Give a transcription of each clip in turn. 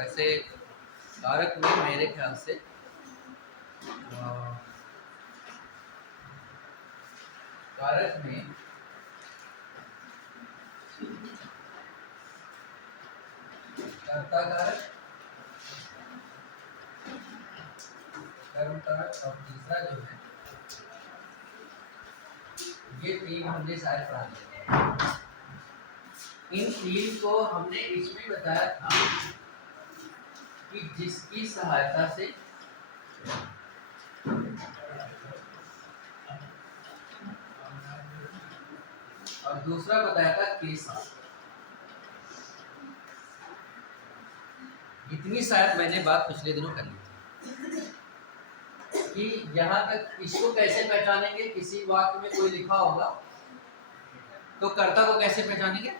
वैसे कारक में मेरे ख्याल से कारक में कर्ता कारक, कर्म कारक और तीसरा जो है ये तीन हमने शायद पढ़ा लिया। इन तीन को हमने इसमें बताया था कि जिसकी सहायता से और दूसरा बताया था के साथ। इतनी शायद मैंने बात पिछले दिनों कर ली थी कि यहाँ तक इसको कैसे पहचानेंगे। किसी वाक्य में कोई लिखा होगा तो कर्ता को कैसे पहचानेंगे,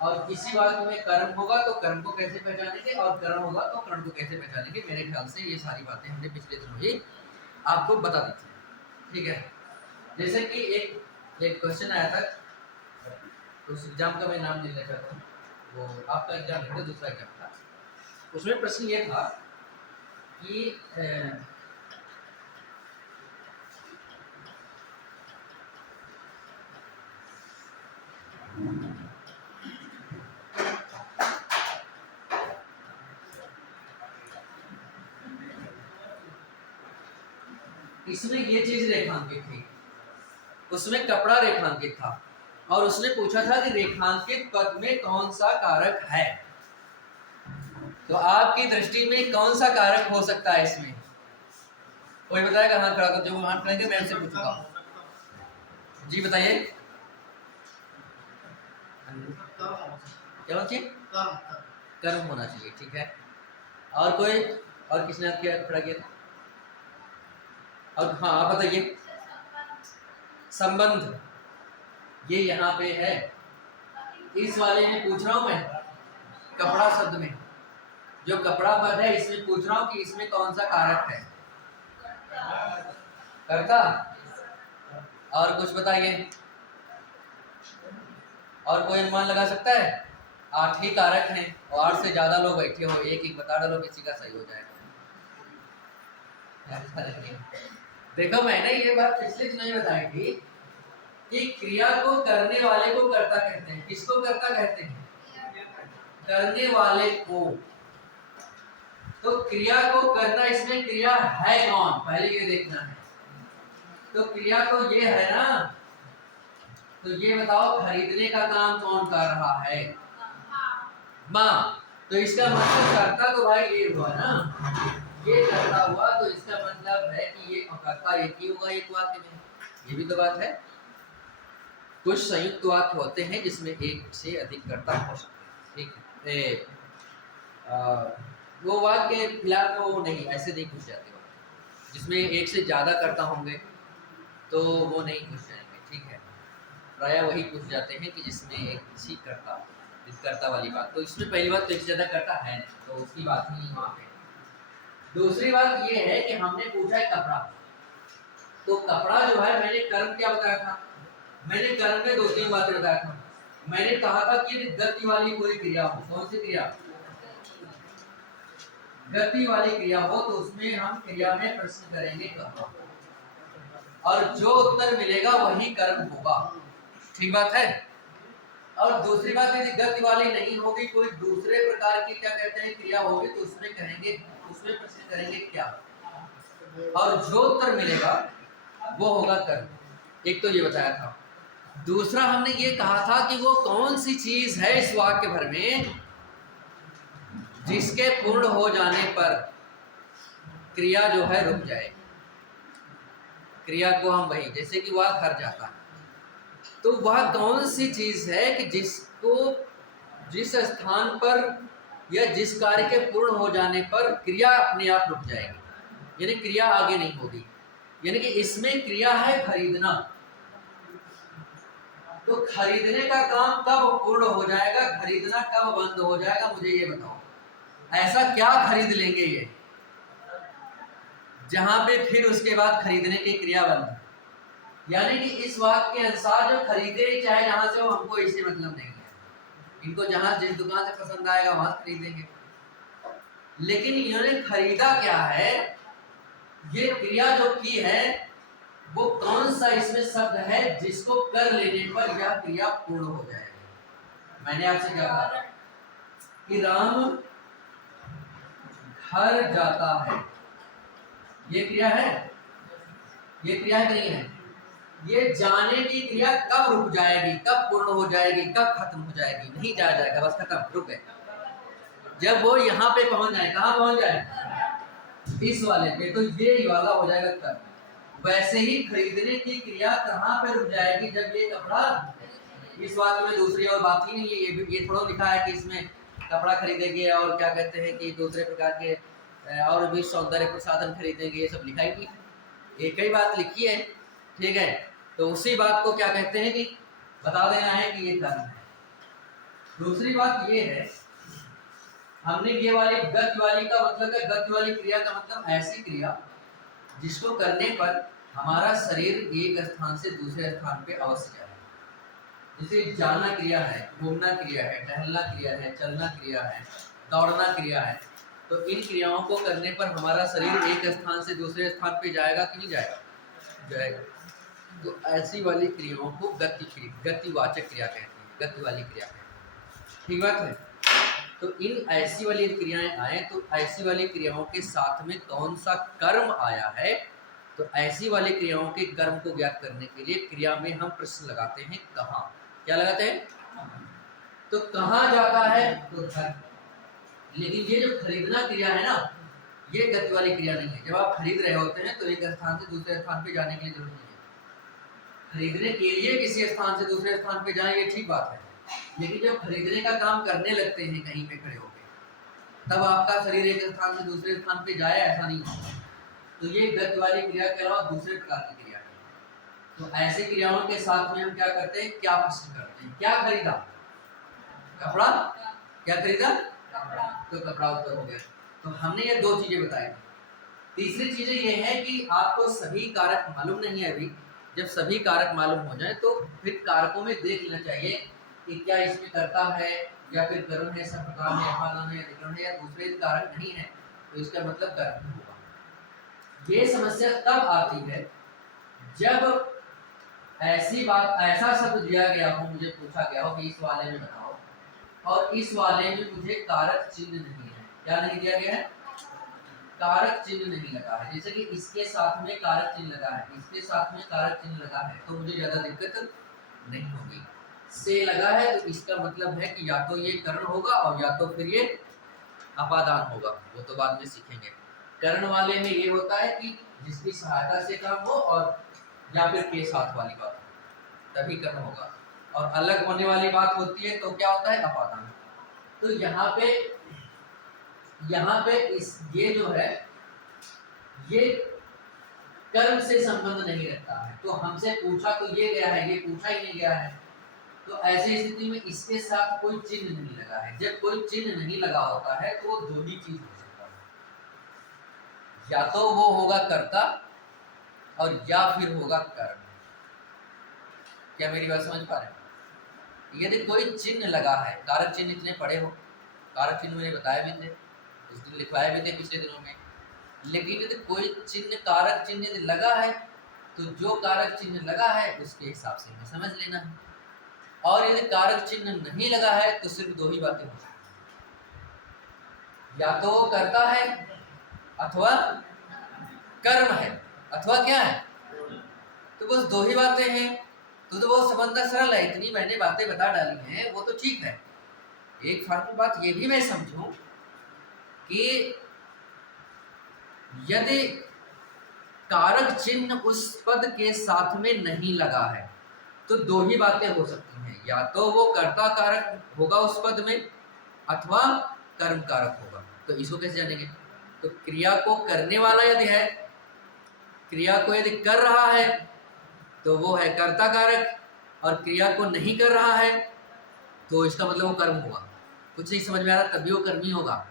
और किसी वाक्य में कर्म होगा तो कर्म को कैसे पहचानेंगे, और कर्म होगा तो कर्म को कैसे पहचानेंगे। मेरे ख्याल से ये सारी बातें हमने पिछले दिनों ही आपको बता दी थी। ठीक है, जैसे कि एक क्वेश्चन आया था, उस एग्जाम का मैं नाम नहीं ले चाहता हूँ, वो आपका एग्जाम नहीं था, दूसरा एग्जाम था। उसमें प्रश्न ये था कि इसमें ये चीज रेखांकित थी, उसमें कपड़ा रेखांकित था, और उसने पूछा था कि रेखांकित पद में कौन सा कारक है। तो आपकी दृष्टि में कौन सा कारक हो सकता है इसमें? कोई बताएगा? हाथ खड़ा कर, जो हाथ खड़ेंगे मैं उनसे पूछूंगा। जी बताइए, क्या चाहिए? कर्म होना चाहिए। ठीक है, और कोई? और किसने हाथ किया, खड़ा किया? और हाँ आप बताइए। संबंध, ये यहाँ पे है, इस वाले में पूछ रहा हूं मैं, कपड़ा शब्द में जो कपड़ा पद है इसमें पूछ रहा हूं कि इसमें कौन सा कारक है? कर्ता। और कुछ बताइए, और कोई अनुमान लगा सकता है? 8 ही कारक हैं और 8 से ज्यादा लोग बैठे हो, एक एक बता डालो, किसी का सही हो जाएगा। देखो मैंने ये बात पिछले दिनों ही बताई थी कि क्रिया को करने वाले को कर्ता कहते हैं। किसको कर्ता कहते हैं? करने वाले को। तो क्रिया को करना, इसमें क्रिया है कौन, पहले ये देखना है। तो क्रिया तो ये है ना, तो ये बताओ खरीदने का काम कौन कर रहा है? माँ। तो इसका मतलब कर्ता तो भाई ये हुआ ना, ये कर्ता हुआ, तो इसका मतलब है कि ये कर्ता एक ही होगा एक वाक्य में। ये भी तो बात है। कुछ संयुक्त वाक्य होते हैं जिसमें एक से अधिक कर्ता हो सकते हैं। ठीक है, वो वाक्य फिलहाल तो वो नहीं, ऐसे नहीं घुस जाते वाक्य जिसमें एक से ज्यादा कर्ता होंगे तो वो नहीं घुस जाएंगे। ठीक है, प्राय वही घुस जाते हैं कि जिसमें एक ही कर्ता, इस कर्ता वाली बात। तो इसमें पहली बात तो एक से ज्यादा कर्ता है नहीं, तो उसकी बात ही नहीं वहाँ पे। दूसरी बात ये है कि हमने पूछा है कपड़ा, तो कपड़ा जो है, मैंने कर्म क्या बताया था? मैंने कर्म में 2-3 बातें बताया था। मैंने कहा था कि गति वाली कोई क्रिया हो, कौन सी क्रिया? गति वाली क्रिया हो, तो उसमें हम क्रिया में प्रश्न करेंगे कपड़ा, और जो उत्तर मिलेगा वही कर्म होगा। ठीक बात है। और दूसरी बात, यदि गति वाली नहीं होगी, कोई दूसरे प्रकार की क्या कहते हैं क्रिया होगी, तो उसमें कहेंगे, उसमें प्रश्न करेंगे क्या, और जो उत्तर मिलेगा वो होगा कर्म। एक तो ये बताया था। दूसरा हमने ये कहा था कि वो कौन सी चीज है इस वाक्य भर में जिसके पूर्ण हो जाने पर क्रिया जो है रुक जाएगी। क्रिया को हम वही, जैसे कि वह घर जाता है, तो वह कौन सी चीज है कि जिसको, जिस स्थान पर या जिस कार्य के पूर्ण हो जाने पर क्रिया अपने आप रुक जाएगी, यानी क्रिया आगे नहीं होगी। यानी कि इसमें क्रिया है खरीदना, तो खरीदने का काम कब पूर्ण हो जाएगा, खरीदना कब बंद हो जाएगा, मुझे ये बताओ। ऐसा क्या खरीद लेंगे ये जहां पे फिर उसके बाद खरीदने की क्रिया बंद? यानी कि इस वाक्य के अनुसार जो खरीदे चाहे जहां से हो, हमको इससे मतलब नहीं है। इनको जहां जिस दुकान से पसंद आएगा वहां खरीदेंगे। लेकिन इन्होंने खरीदा क्या है, ये क्रिया जो की है वो कौन सा इसमें शब्द है जिसको कर लेने पर यह क्रिया पूर्ण हो जाएगी। मैंने आपसे क्या कहा कि राम घर जाता है, ये क्रिया है, ये क्रिया नहीं है। ये जाने की क्रिया कब रुक जाएगी, कब पूर्ण हो जाएगी, कब खत्म हो जाएगी, नहीं जा जाएगा, बस खत्म, रुक गए। जब वो यहाँ पे पहुंच जाए, कहाँ पहुंच जाए, इस वाले पे, तो ये वाला हो जाएगा कर्म। वैसे ही खरीदने की क्रिया कहाँ पे रुक जाएगी, जब ये कपड़ा, इस बात में दूसरी और बात ही नहीं है। ये थोड़ा लिखा है कि इसमें कपड़ा खरीदेंगे और क्या कहते हैं कि दूसरे प्रकार के और भी सौंदर्य प्रसाधन खरीदेंगे, ये सब लिखा ही नहीं, एक ही बात लिखी है, ठीक है। तो उसी बात को क्या कहते हैं कि बता देना है कि ये कर्म है। दूसरी बात ये है, हमने ये वाली गति वाली का मतलब है, गति वाली क्रिया का मतलब ऐसी क्रिया जिसको करने पर हमारा शरीर एक स्थान से दूसरे स्थान पे अवश्य जाए। जैसे जाना क्रिया है, घूमना क्रिया है, टहलना क्रिया है, चलना क्रिया है, दौड़ना क्रिया है। तो इन क्रियाओं को करने पर हमारा शरीर एक स्थान से दूसरे स्थान पे जाएगा कि नहीं जाएगा, जाएगा। तो ऐसी वाली क्रियाओं को गतिवाचक क्रिया कहते हैं, गति वाली क्रिया कहते हैं, ठीक बात है। तो इन ऐसी वाली क्रियाएं आए, तो ऐसी वाली क्रियाओं के साथ में कौन सा कर्म आया है, तो ऐसी वाली क्रियाओं के कर्म को ज्ञात करने के लिए क्रिया में हम प्रश्न लगाते हैं, कहाँ, क्या लगाते हैं, तो कहाँ जाता है, तो घर। लेकिन ये जो खरीदना क्रिया है ना, ये गति वाली क्रिया नहीं है। जब आप खरीद रहे होते हैं तो एक स्थान से दूसरे स्थान पे जाने के लिए जरूरत नहीं है। खरीदने के लिए किसी स्थान से दूसरे स्थान पे जाए, ये ठीक बात है। लेकिन जब खरीदने का काम करने लगते हैं कहीं पे खड़े होकर, तब आपका शरीर एक स्थान से दूसरे स्थान पे जाए, ऐसा नहीं होता। तो ये गति वाली क्रिया के अलावा दूसरे प्रकार की क्रिया है। तो ऐसी क्रियाओं के साथ में हम क्या करते हैं, क्या प्रश्न करते हैं, क्या खरीदा, कपड़ा, क्या खरीदा, तो कपड़ा उत्तर हो गया। तो हमने ये दो चीजें बताई। तीसरी चीजें ये है कि आपको सभी कारक मालूम नहीं है अभी। जब सभी कारक मालूम हो जाए तो फिर कारकों में देख लेना चाहिए कि क्या इसमें कर्ता है या फिर कर्म है, सब प्रकार है, अपादान है, अधिकरण है, या दूसरे कारक नहीं है, तो इसका मतलब कर्म होगा। ये समस्या तब आती है जब ऐसी बात, ऐसा शब्द दिया गया हो, मुझे पूछा गया हो कि इस वाले में बताओ, और इस वाले में मुझे कारक चिन्ह नहीं है। क्या नहीं दिया गया है, कारक चिन्ह नहीं लगा है। जैसे कि इसके साथ में कारक चिन्ह लगा है, इसके साथ में कारक चिन्ह लगा है, तो मुझे ज्यादा दिक्कत नहीं होगी। से लगा है तो इसका मतलब है कि या तो ये कर्ण होगा और या तो फिर ये अपादान होगा, वो तो बाद में सीखेंगे। कर्ण वाले में ये होता है कि जिसकी सहायता से काम हो, और या फिर के साथ वाली बात हो, तभी कर्ण होगा। और अलग होने वाली बात होती है तो क्या होता है, अपादान। तो यहाँ पे इस ये जो है, ये कर्म से संबंध नहीं रखता है। तो हमसे पूछा तो ये गया है, ये पूछा ही नहीं गया है। तो ऐसी स्थिति में इसके साथ कोई चिन्ह नहीं लगा है। जब कोई चिन्ह नहीं लगा होता है तो वो दो ही चीज हो सकता है, या तो वो होगा कर्ता और या फिर होगा कर्म। क्या मेरी बात समझ पा रहे हैं? यदि कोई चिन्ह लगा है, कारक चिन्ह इतने पढ़े हो, कारक चिन्ह मैंने बताया भी थे, उस दिन लिखवाए भी थे पिछले दिनों में। लेकिन यदि कोई चिन्ह, कारक चिन्ह यदि लगा है, तो जो कारक चिन्ह लगा है उसके हिसाब से हमें समझ लेना है। और यदि कारक चिन्ह नहीं लगा है तो सिर्फ दो ही बातें हो सकती हैं, या तो वो करता है अथवा कर्म है, अथवा क्या है, तो बस दो ही बातें हैं। तो वो समझना सरल है। इतनी मैंने बातें बता डाली हैं, वो तो ठीक है। एक फालतू बात ये भी मैं समझूं कि यदि कारक चिन्ह उस पद के साथ में नहीं लगा है तो दो ही बातें हो सकती हैं, या तो वो कर्ता कारक होगा उस पद में, अथवा कर्म कारक होगा। तो इसको कैसे जानेंगे? तो क्रिया को करने वाला यदि है, क्रिया को यदि कर रहा है तो वो है कर्ता कारक, और क्रिया को नहीं कर रहा है तो इसका मतलब वो कर्म होगा। कुछ नहीं समझ में आ रहा तभी वो कर्मी होगा।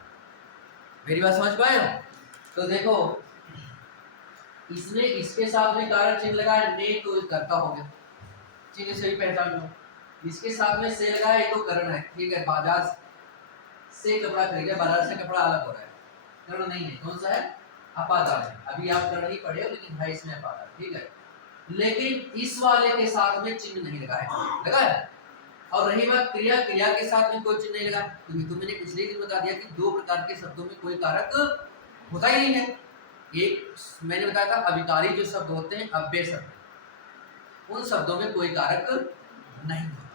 मेरी बात समझ पाए हो? तो देखो, इसने इसके साथ में कारक चिन्ह लगाया, ने तो कर्ता हो गया, चिन्ह से भी पहचान लो। इसके साथ में से लगा है, तो करण है, ठीक है। बाजार से कपड़ा खरीदा, बाजार से कपड़ा अलग हो रहा है, कर्ण नहीं है। कौन सा है? अपादान है। अभी आप कर्ण नहीं पढ़े हो, लेकिन है इसमें अपादान, ठीक है। लेकिन इस वाले के साथ में चिन्ह नहीं लगा है, लगा है। और रही बात क्रिया, क्रिया के साथ में कोई चिन्ह नहीं लगा, क्योंकि तो मैंने पिछले दिन बता दिया कि दो प्रकार के शब्दों में कोई कारक होता ही नहीं है। एक मैंने बताया था अभिकारी जो शब्द होते हैं, अव्यय शब्द, उन शब्दों में कोई कारक नहीं होता।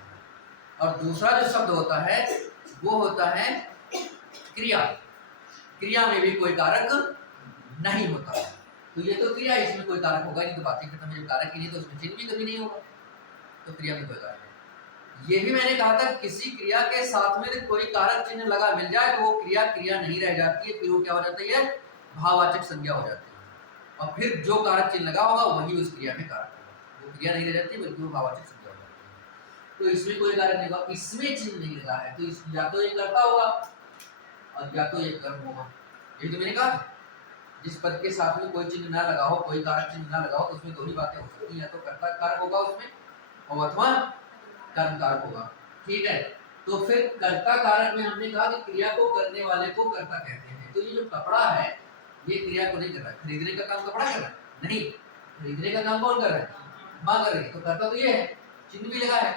और दूसरा जो शब्द होता है वो होता है क्रिया, क्रिया में भी कोई कारक नहीं होता। तो ये तो क्रिया, इसमें कोई कारक होगा नहीं, तो बात ही खत्म है। कारक ही नहीं तो उसमें चिन्ह भी कभी नहीं होगा, तो क्रिया में कोई कारक नहीं। ये भी मैंने कहा था किसी क्रिया के साथ में कोई कारक चिन्ह लगा मिल जाए तो वो क्रिया क्रिया नहीं रह जाती है, फिर वो क्या हो जाती है? भाववाचक संज्ञा हो जाती है। और फिर जो कारक चिन्ह लगा होगा वही उस क्रिया में कारक होगा, वो क्रिया नहीं रह जाती बल्कि वो भाववाचक संज्ञा हो जाती है। तो इसमें कोई कारक नहीं होगा, इसमें चिन्ह नहीं लगा है, तो या तो ये कर्ता होगा और या तो ये कर्म होगा। यही तो मैंने कहा, जिस पद के साथ में कोई चिन्ह ना लगा हो, कोई कारक चिन्ह ना लगा हो, तो उसमें दो ही बातें हो सकती हैं, या तो कर्ता कारक होगा उसमें और अथवा कर्म कारक होगा, ठीक है। तो फिर कर्ता कारक में हमने कहा कि क्रिया को करने वाले को कर्ता कहते हैं। तो ये जो कपड़ा है ये क्रिया को नहीं कर रहा है, खरीदने का काम कपड़ा कर रहा है नहीं, खरीदने का काम कौन कर रहा है? माँ कर रही है। तो कर्ता तो ये है, चिन्ह भी लगा है,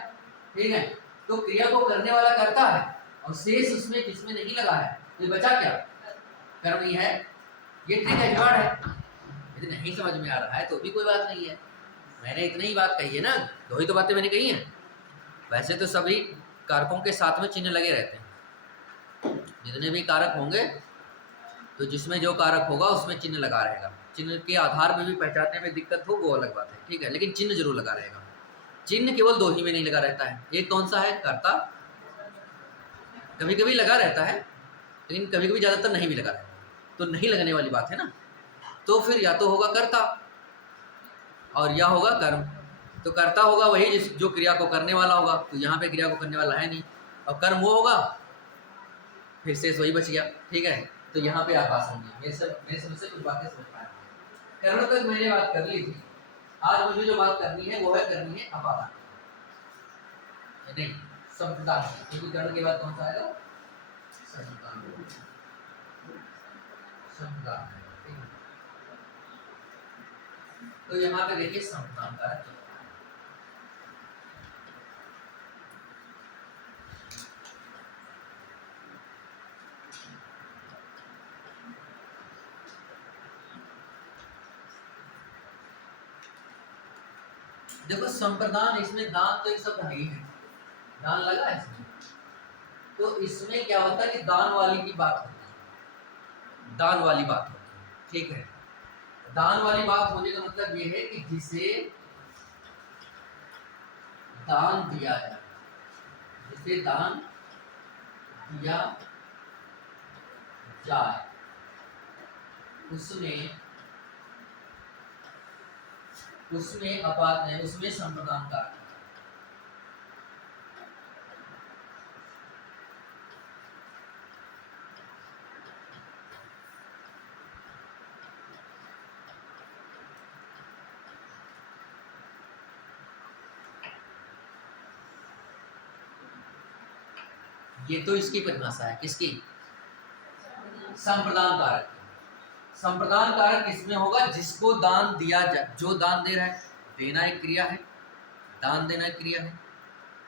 ठीक है। तो क्रिया को करने वाला कर्ता है और शेष उसमें जिसमें नहीं लगा है तो बचा क्या? कर्म ही है। ये ठीक है, जुगाड़ है। यदि नहीं समझ में आ रहा है तो भी कोई बात नहीं है, मैंने इतनी ही बात कही है ना, दो ही तो बातें मैंने कही हैं। वैसे तो सभी कारकों के साथ में चिन्ह लगे रहते हैं, जितने भी कारक होंगे तो जिसमें जो कारक होगा उसमें चिन्ह लगा रहेगा। चिन्ह के आधार पर भी पहचानने में दिक्कत हो वो अलग बात है, ठीक है, लेकिन चिन्ह जरूर लगा रहेगा। चिन्ह केवल दो ही में नहीं लगा रहता है, एक कौन सा है? कर्ता, कभी कभी लगा रहता है लेकिन कभी कभी ज़्यादातर नहीं भी लगा रहता, तो नहीं लगने वाली बात है ना। तो फिर या तो होगा कर्ता और या होगा कर्म। तो कर्ता होगा वही जो क्रिया को करने वाला होगा, तो यहाँ पे क्रिया को करने वाला है नहीं, और कर्म वो होगा, फिर शेष वही बच गया, ठीक है। तो यहाँ पे आप बात समझिए, मेरे समझ से कुछ बातें समझ पाए। कर्म तक मैंने बात कर ली थी, आज मुझे जो बात करनी है वो है करनी है अपादान, नहीं संप्रदान, क्योंकि कर्ण के बाद कौन सा आएगा? संप्रदान, संप्रदान। तो यहाँ पे देखिए संप्रदान का है। देखो संप्रदान, इसमें दान तो एक शब्द है ही है, दान लगा है इसमें, तो इसमें क्या होता है कि दान वाली की बात होती है, दान वाली बात होती है, ठीक है। दान वाली बात होने का मतलब ये है कि जिसे दान दिया जाए, जिसे दान दिया जाए उसमें अपाद है, उसमें संप्रदान का ये तो इसकी परिभाषा है, किसकी? संप्रदान कारक। संप्रदान कारक किसमें होगा? जिसको दान दिया जाए, जो दान दे रहा है, देना एक क्रिया है, दान देना एक क्रिया है,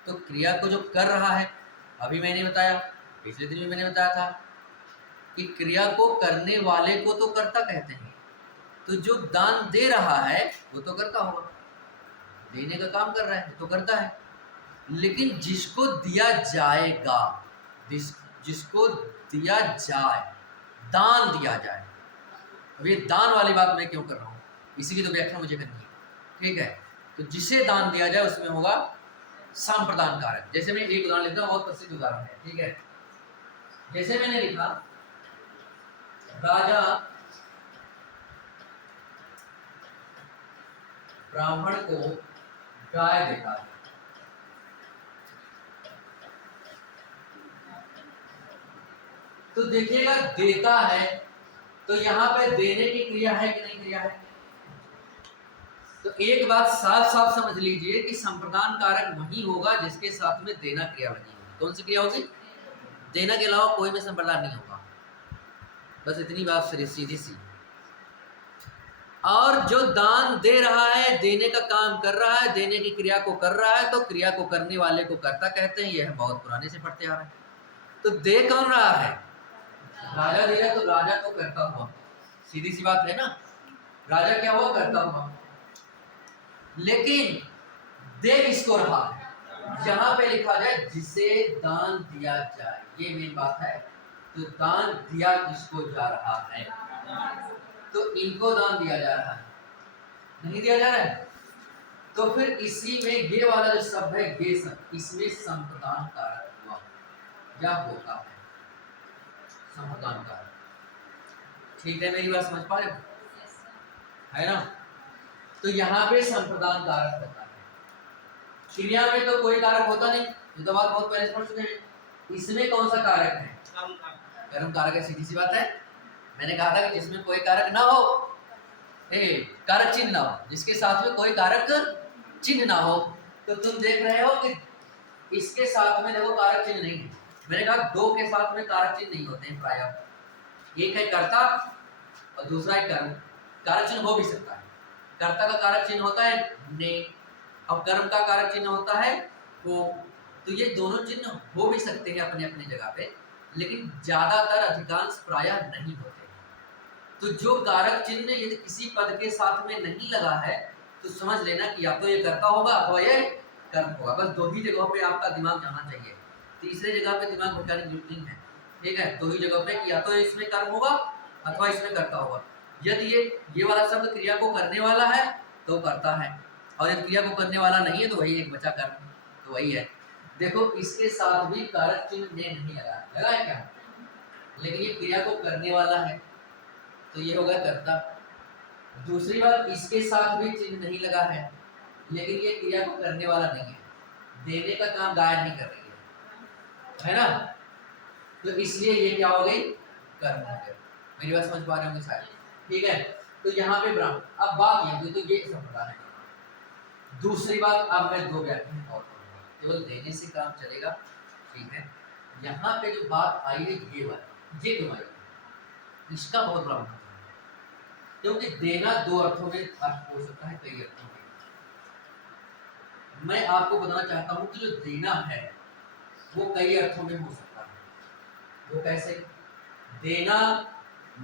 तो क्रिया को जो कर रहा है, अभी मैंने बताया, पिछले दिन भी मैंने बताया था कि क्रिया को करने वाले को तो कर्ता कहते हैं, तो जो दान दे रहा है वो तो कर्ता होगा, देने का काम कर रहा है तो करता है। लेकिन जिसको दिया जाएगा, जिसको दिया जाए, दान दिया जाए, अब ये दान वाली बात मैं क्यों कर रहा हूँ, इसी की तो व्याख्या मुझे करनी है, ठीक है। तो जिसे दान दिया जाए उसमें होगा संप्रदान कारक। जैसे मैं एक उदाहरण लेता हूँ, बहुत प्रसिद्ध उदाहरण है, ठीक है। जैसे मैंने लिखा राजा ब्राह्मण को गाय देता है, तो देखिएगा देता है, तो यहाँ पे देने की क्रिया है कि नहीं क्रिया है? तो एक बात साफ साफ समझ लीजिए कि संप्रदान कारक वही होगा जिसके साथ में देना क्रिया लगी होगी। कौन सी क्रिया होगी? देना के अलावा कोई में संप्रदान नहीं होगा। बस इतनी बात सीधी सी। और जो दान दे रहा है, देने का काम कर रहा है, देने की क्रिया को कर रहा है, तो क्रिया को करने वाले को कर्ता कहते हैं। यह बहुत पुराने से पढ़ते आ रहे हैं। तो दे कौन रहा है? राजा दे रहा है, तो राजा तो करता हुआ, सीधी सी बात है ना, राजा क्या हुआ? करता हुआ। लेकिन दे किसको रहा है? यहाँ पे लिखा जाए जिसे दान दिया जाए, ये मेन बात है। तो दान दिया किसको जा रहा है? तो इनको दान दिया जा रहा है, नहीं दिया जा रहा है। तो फिर इसी में ये वाला जो शब्द है गे शब्द, इसमें संप्रदान कारक हुआ या होता है संप्रदान कारक। ठीक है, मेरी बात समझ पा रहे हो? है ना? तो यहाँ पे संप्रदान कारक होता है। क्रिया में तो कोई कारक होता नहीं, ये तो बात बहुत पहले समझ चुके हैं। इसमें कौन सा कारक है? कर्म कारक है, सीधी सी बात है। मैंने कहा था कि जिसमें कोई कारक ना हो, कारक चिन्ह ना हो, जिसके साथ में कोई कारक चिन्ह ना हो। तो तुम देख रहे हो कि इसके साथ में देखो कारक चिन्ह नहीं है। मैंने कहा दो के साथ में कारक चिन्ह नहीं होते हैं प्रायः। एक है कर्ता और दूसरा है कर्म। कारक चिन्ह हो भी सकता है। कर्ता का कारक चिन्ह होता है ने, और कर्म का कारक चिन्ह होता है को। तो ये दोनों चिन्ह हो भी सकते हैं अपने अपने जगह पे, लेकिन ज्यादातर अधिकांश प्रायः नहीं होते। तो जो कारक चिन्ह यदि किसी पद के साथ में नहीं लगा है, तो समझ लेना कि या तो ये कर्ता होगा अथवा ये कर्म होगा। बस दो ही जगहों पे आपका दिमाग जाना चाहिए, तीसरे जगह पे दिमाग भटकाने की जरूरत नहीं है। ठीक है, दो ही जगह पे कि या तो इसमें कर्म होगा अथवा इसमें कर्ता होगा। यदि ये वाला शब्द क्रिया को करने वाला है तो कर्ता है, और यदि क्रिया को करने वाला नहीं है तो वही एक बचा कर्म, तो वही है। देखो इसके साथ भी कारक चिन्ह ने नहीं लगा है क्या? लेकिन ये क्रिया को करने वाला है, तो ये होगा कर्ता। दूसरी बात, इसके साथ भी चिन्ह नहीं लगा है, लेकिन ये क्रिया को करने वाला नहीं है, देने का काम गाय नहीं कर रही है ना? तो इसलिए ये क्या हो गई? कर्म हो गया। मेरी बात समझ पा रहे होंगे सारे? ठीक है, तो यहाँ पे ब्राह्मण। अब बात ये तो ये संप्रदान है। दूसरी बात, अब मैं दो व्याख्यान और करूंगा, केवल देने से काम चलेगा। ठीक है, यहाँ पे जो बात आई है ये वाली, ये क्यों आई? इसका बहुत बड़ा मतलब है, क्योंकि देना दो अर्थों में अर्थ हो सकता है, कई अर्थों में। मैं आपको बताना चाहता हूँ कि जो देना है वो कई अर्थों में हो सकता है। वो कैसे? देना,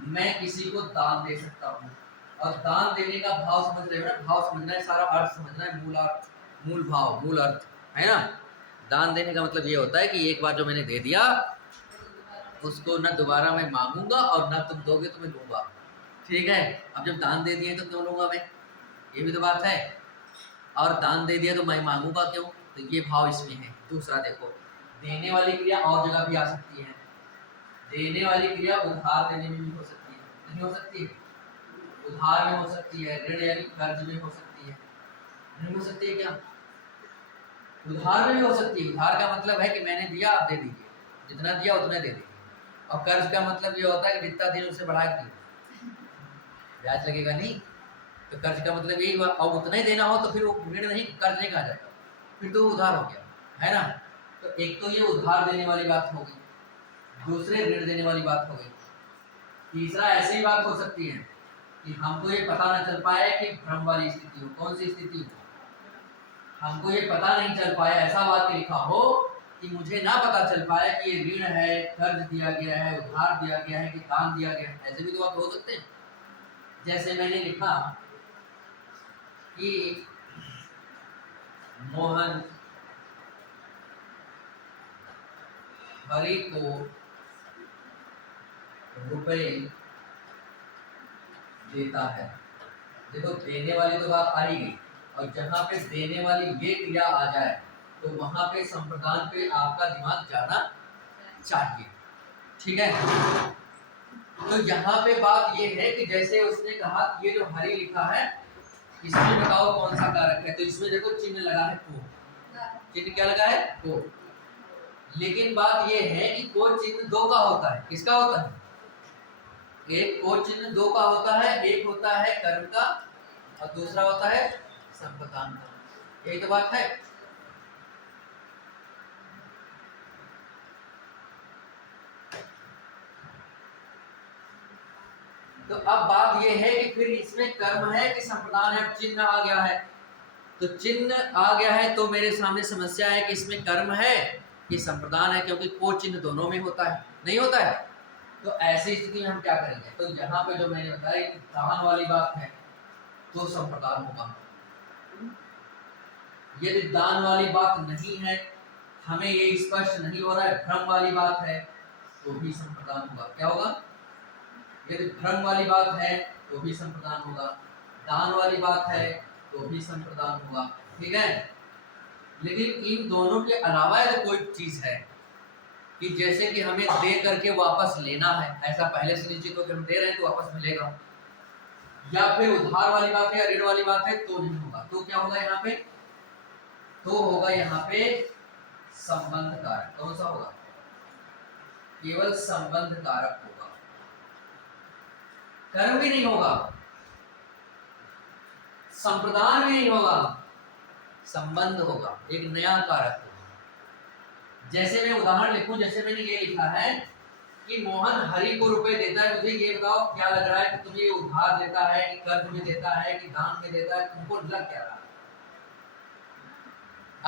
मैं किसी को दान दे सकता हूँ, और दान देने का भाव समझ रहे हो ना? भाव समझना है, सारा अर्थ समझना है, मूल अर्थ, मूल भाव, मूल अर्थ, है ना? दान देने का मतलब ये होता है कि एक बार जो मैंने दे दिया उसको न दोबारा मैं मांगूंगा, और न तुम दोगे तो मैं लूंगा। ठीक है, अब जब दान दे दिए तो क्यों लूंगा मैं? ये भी तो बात है। और दान दे दिया तो मैं मांगूंगा क्यों? तो ये भाव इसमें है। दूसरा देखो, देने वाली क्रिया और जगह भी आ सकती है। देने वाली क्रिया उधार देने में भी हो सकती है, नहीं हो सकती है? उधार में हो सकती है, ऋण यानी कर्ज में हो सकती है, नहीं हो सकती है क्या? उधार में भी हो सकती है। उधार का मतलब है कि मैंने दिया, आप दे दीजिए, जितना दिया उतना दे दीजिए। और कर्ज का मतलब ये होता है कि जितना दिन उससे बढ़ा के ब्याज लगेगा नहीं। तो कर्ज का मतलब यही हुआ, और उतना ही देना हो तो फिर वो ऋण नहीं, कर्ज नहीं कहा जाएगा, फिर तो उधार हो गया, है ना? तो एक तो ये उधार देने वाली बात हो गई, दूसरे ऋण देने वाली बात हो गई। तीसरा ऐसी बात हो सकती है कि हमको ये पता न चल पाए कि भ्रम वाली स्थिति हो। कौन सी स्थिति हो? हमको ये पता नहीं चल पाया, ऐसा वाक्य लिखा हो कि मुझे ना पता चल पाया कि ये ऋण है, कर्ज दिया गया है, उधार दिया गया है कि दान दिया गया है। ऐसे भी तो वाक्य हो सकते हैं। जैसे मैंने लिखा कि मोहन हरि को रुपए देता है। देखो देने वाली तो बात आ ही गई, और जहां पे देने वाली ये क्रिया आ जाए तो वहां पे संप्रदान पे आपका दिमाग जाना चाहिए। ठीक है, तो यहाँ पे बात ये है कि जैसे उसने कहा ये जो हरि लिखा है, इसमें बताओ कौन सा कारक है? तो इसमें देखो चिन्ह लगा है को। चिन्ह क्या लगा है? को। लेकिन बात ये है कि को चिन्ह दो का होता है। किसका होता है? एक को चिन्ह दो का होता है, एक होता है कर्म का और दूसरा होता है संप्रदान का। यही तो बात है। तो अब बात यह है कि फिर इसमें कर्म है कि संप्रदान है। चिन्ह आ गया है, तो चिन्ह आ गया है तो मेरे सामने समस्या है कि इसमें कर्म है कि संप्रदान है, क्योंकि को चिन्ह दोनों में होता है, नहीं होता है। तो ऐसी स्थिति में हम क्या करेंगे? तो यहाँ पे जो मैंने बताया दान वाली बात है तो संप्रदान होगा। यदि दान वाली बात नहीं है, हमें ये स्पष्ट नहीं हो रहा है, भ्रम वाली बात है, तो भी संप्रदान होगा। क्या होगा? यदि भ्रम वाली बात है तो भी संप्रदान होगा, दान वाली बात है तो भी संप्रदान होगा। ठीक है। लेकिन इन दोनों के अलावा यदि कोई चीज है कि जैसे कि हमें दे करके वापस लेना है, ऐसा पहले से निश्चित हो कि हम दे रहे हैं तो वापस मिलेगा, या फिर उधार वाली बात है या ऋण वाली बात है, तो नहीं होगा। तो क्या होगा यहाँ पे? तो होगा यहाँ पे संबंध कारक। कौन सा होगा? केवल संबंध कारक होगा, कर्म भी नहीं होगा, संप्रदान भी नहीं होगा, संबंध होगा, एक नया कारक होगा। जैसे मैं उदाहरण लिखूं, जैसे मैंने ये लिखा है कि मोहन हरि को रुपए देता है, मुझे ये बताओ क्या लग रहा है कि तुम्हें ये उधार देता है कि कर्ज में देता है कि दान में देता है? तुमको लग क्या रहा है?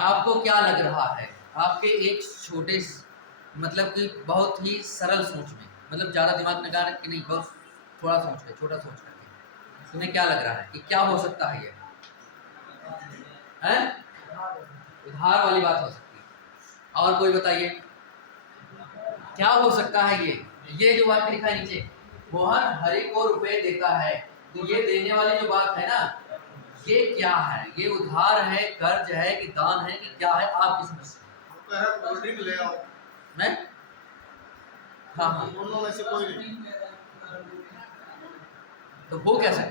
आपको क्या लग रहा है? आपके एक छोटे मतलब कि बहुत ही सरल सोच में, मतलब ज्यादा दिमाग लगा कि नहीं, बहुत थोड़ा सोच के, छोटा सोच करके तुम्हें क्या लग रहा है कि क्या हो सकता है? ये है उधार वाली बात हो सकती है। और कोई बताइए क्या हो सकता है? ये जो वाक्य लिखा है नीचे, मोहन हरि को रुपए देता है, तो ये देने वाली जो बात है ना, ये क्या है? ये उधार है, कर्ज है कि दान है कि क्या है? आप किस समझ ले आओ। मैं हाँ हाँ, दोनों में से कोई नहीं। तो वो कैसे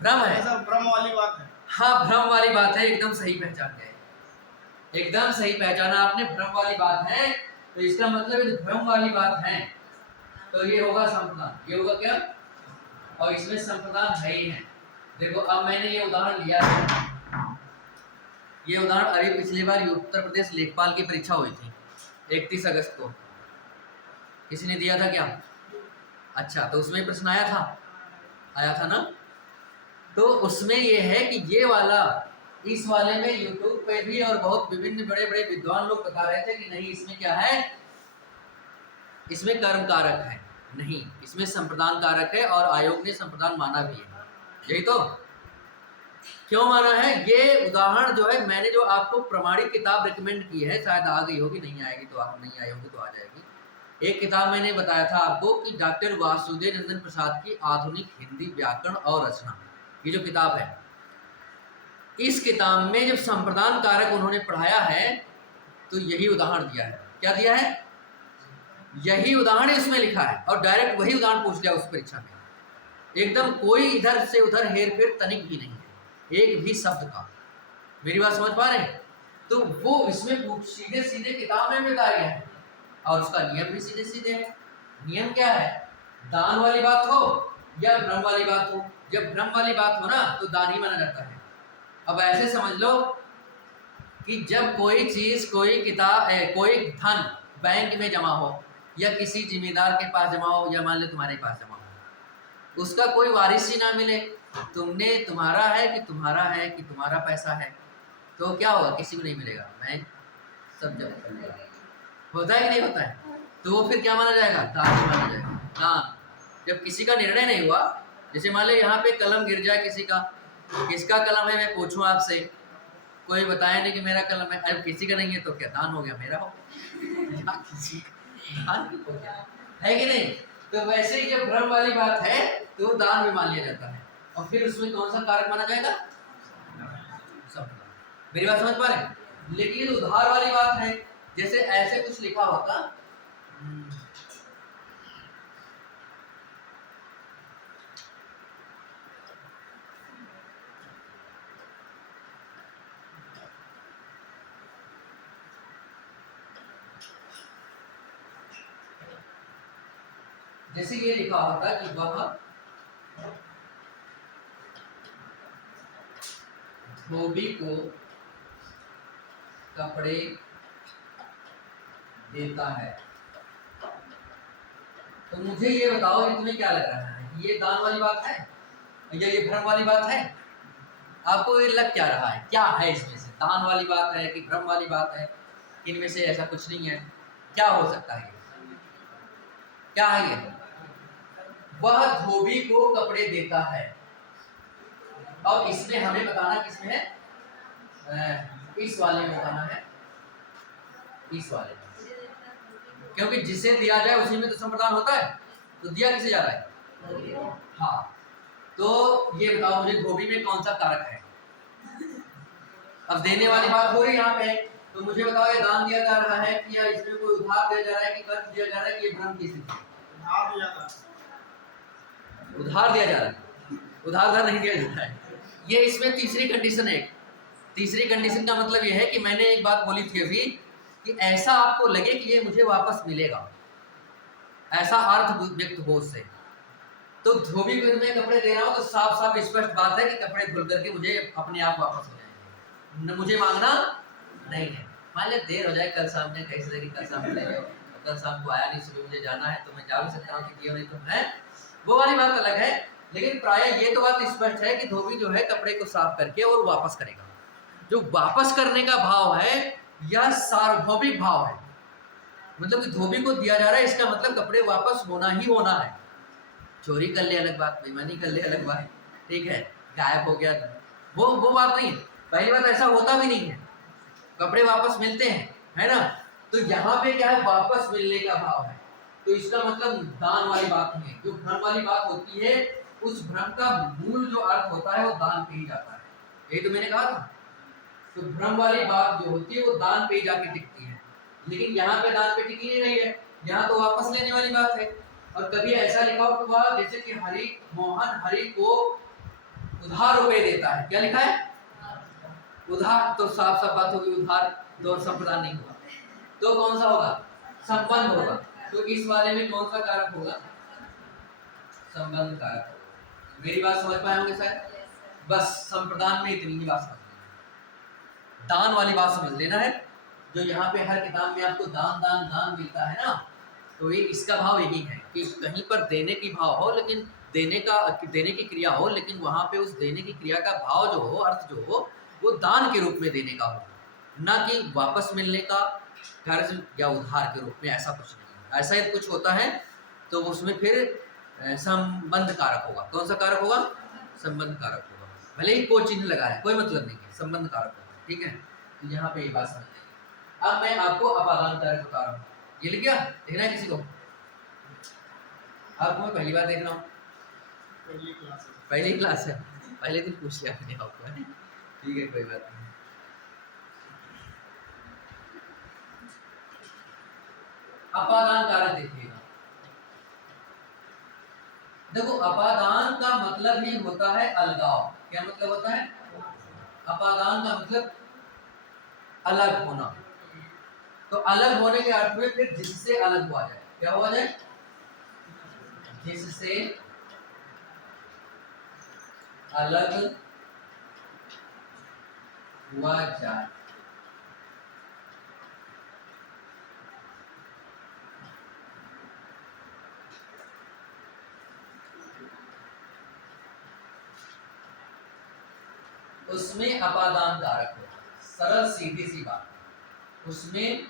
भ्रम है? भ्रम वाली बात है। हाँ, भ्रम वाली बात है, एकदम सही पहचान गए, एकदम सही पहचाना आपने, भ्रम वाली बात है। तो इसका मतलब यदि भ्रम वाली बात है तो ये होगा संप्रदान। ये होगा क्या? और इसमें संप्रदान है ही है। देखो अब मैंने ये उदाहरण लिया है, ये उदाहरण अभी पिछली बार उत्तर प्रदेश लेखपाल की परीक्षा हुई थी 31 अगस्त को, किसी ने दिया था क्या? अच्छा, तो उसमें प्रश्न आया था ना। तो उसमें ये है कि ये वाला, इस वाले में यूट्यूब पे भी और बहुत विभिन्न बड़े बड़े विद्वान लोग बता रहे थे कि नहीं, इसमें क्या है, इसमें कर्म कारक है, नहीं इसमें संप्रदान कारक है, और आयोग ने संप्रदान माना भी है। यही तो क्यों माना है? ये उदाहरण जो है मैंने जो आपको प्रमाणिक किताब रिकमेंड की है, शायद आ गई होगी, नहीं आएगी तो नहीं आई होगी तो आ जाएगी। एक किताब मैंने बताया था आपको कि डॉक्टर वासुदेव नंदन प्रसाद की आधुनिक हिंदी व्याकरण और रचना, ये जो किताब है, इस किताब में जब संप्रदान कारक उन्होंने पढ़ाया है तो यही उदाहरण दिया है। क्या दिया है? यही उदाहरण इसमें लिखा है, और डायरेक्ट वही उदाहरण पूछ लिया उस परीक्षा में, एकदम कोई इधर से उधर हेर फेर तनिक भी नहीं है, एक भी शब्द का। मेरी बात समझ पा रहे हैं? तो वो इसमें सीधे सीधे किताब में बताया गया है, और उसका नियम भी सीधे सीधे है। नियम क्या है? दान वाली बात हो या भ्रम वाली बात हो, जब भ्रम वाली बात हो ना तो दान ही माना जाता है। अब ऐसे समझ लो कि जब कोई चीज, कोई किताब, कोई धन बैंक में जमा हो या किसी जिम्मेदार के पास जमा हो, या मान लो तुम्हारे पास जमा हो, उसका कोई वारिस ही ना मिले, तुमने, तुम्हारा है कि तुम्हारा है कि तुम्हारा पैसा है, तो क्या होगा? किसी को नहीं मिलेगा, बैंक सब जब्त कर लेगा। होता है कि नहीं होता है? तो वो फिर क्या माना जाएगा? दान ही माना जाएगा। हाँ, जब किसी का निर्णय नहीं हुआ, जैसे मान लो यहाँ पे कलम गिर जाए किसी का, किसका कलम है मैं पूछूं आपसे, कोई बताया नहीं कि मेरा कलम है, अब किसी का नहीं है तो क्या दान हो गया? मेरा हो या किसी का हो गया, है कि नहीं? तो वैसे ही जब भ्रम वाली बात है तो दान भी मान लिया जाता है, और फिर उसमें कौन सा कारक माना जाएगा? सब। मेरी बात समझ पा रहे हैं? लेकिन उधार वाली बात है, जैसे ऐसे कुछ लिखा होता, जैसे ये लिखा होता कि वह धोबी को कपड़े देता है, तो मुझे ये बताओ कि तुम्हें क्या लग रहा है ये दान वाली बात है या ये भ्रम वाली बात है? आपको ये लग क्या रहा है, क्या है इसमें से, दान वाली बात है कि भ्रम वाली बात है? इनमें से ऐसा कुछ नहीं है। क्या हो सकता है? क्या है ये? वह धोबी को कपड़े देता है। और इसमें हमें बताना किसमें है? इस वाले में बताना है, इस वाले में, क्योंकि जिसे दिया जाए उसी में तो संप्रदान होता है। तो दिया किसे जा रहा है? हाँ, तो ये बताओ मुझे धोबी में कौन सा कारक है? अब देने वाली बात हो रही है यहाँ पे, तो मुझे बताओ ये दान दिया जा रहा है कि या इसमें कोई उधार दिया जा रहा है कि कर्ज दिया जा रहा है कि ये भ्रम की स्थिति? उधार दिया जा रहा है, उधार नहीं दिया जा रहा है। ये इसमें तीसरी कंडीशन है। तीसरी कंडीशन का मतलब ये है कि मैंने एक बात बोली थी अभी कि ऐसा आपको लगे कि ये मुझे वापस मिलेगा, ऐसा अर्थ व्यक्त हो उससे। तो धोबी को मैं कपड़े दे रहा हूँ तो साफ साफ स्पष्ट बात है कि कपड़े धुल करके मुझे अपने आप वापस हो जाएंगे, मुझे मांगना नहीं है। मान लिया देर हो जाए, कल शाम में कैसे देगी, कल शाम में कल शाम को आया नहीं, सुबह मुझे जाना है तो मैं जा भी सकता हूँ कि नहीं तो है, वो वाली बात अलग है। लेकिन प्राय ये तो बात स्पष्ट है कि धोबी जो है कपड़े को साफ करके और वापस करेगा। जो वापस करने का भाव है यह सार्वभौमिक भाव है, मतलब कि धोबी को दिया जा रहा है, इसका मतलब कपड़े वापस होना ही होना है। चोरी कर ले अलग बात, बेईमानी कर ले अलग बात, ठीक है, गायब हो गया वो बात नहीं है। पहली बात ऐसा होता भी नहीं है, कपड़े वापस मिलते हैं, है ना। तो यहाँ पे क्या है, वापस मिलने का भाव है, तो इसका मतलब दान वाली बात नहीं है। जो भ्रम वाली बात होती है उस भ्रम का मूल जो अर्थ होता है वो दान पे ही जाता है, यही तो मैंने कहा था। तो भ्रम वाली बात जो होती है वो दान पे ही जाके टिकती है, लेकिन यहाँ पे दान पे टिकी नहीं रही है, यहाँ तो वापस लेने वाली बात है। और कभी ऐसा लिखा हुआ जैसे कि हरि मोहन हरि को उधार रुपए देता है, क्या लिखा है? उधार, तो साफ साफ बात होगी उधार तो संप्रदान नहीं होगा, तो कौन सा होगा? संबंध होगा। तो इस वाले में कौन सा कारक होगा? संबंध कारक होगा। मेरी बात समझ पाए होंगे शायद? बस संप्रदान में इतनी ही बात समझ लेना, दान वाली बात समझ लेना है। जो यहाँ पे हर किताब में आपको दान दान दान मिलता है ना, तो ये इसका भाव यही है कि कहीं पर देने की भाव हो, लेकिन देने की क्रिया हो, लेकिन वहाँ पे उस देने की क्रिया का भाव जो हो, अर्थ जो हो, वो दान के रूप में देने का हो, ना कि वापस मिलने का, कर्ज या उधार के रूप में। ऐसा कुछ नहीं, ऐसा यदि कुछ होता है तो उसमें फिर संबंध कारक होगा। कौन सा कारक होगा? संबंध कारक होगा, भले ही कोई चिन्ह लगा है, कोई मतलब नहीं है, संबंध कारक होगा, ठीक है। तो यहाँ पे ये बात समझ लेंगे। अब मैं आपको अपादान कारक बता रहा हूँ, ये लिख गया? देखना है किसी को? आपको मैं पहली बार देख रहा हूँ, पहली क्लास है, पहले दिन पूछ लिया मैंने आपको, है ठीक है, कोई बात नहीं। अपादान कारक देखिएगा, देखो अपादान का मतलब ही होता है अलगाव। क्या मतलब होता है? अपादान का मतलब अलग होना। तो अलग होने के अर्थ में फिर जिससे अलग हुआ जाए, क्या हुआ जाए? जिससे अलग हुआ जाए। उसमें अपादान कारक होता है, सरल सीधी सी बात, उसमें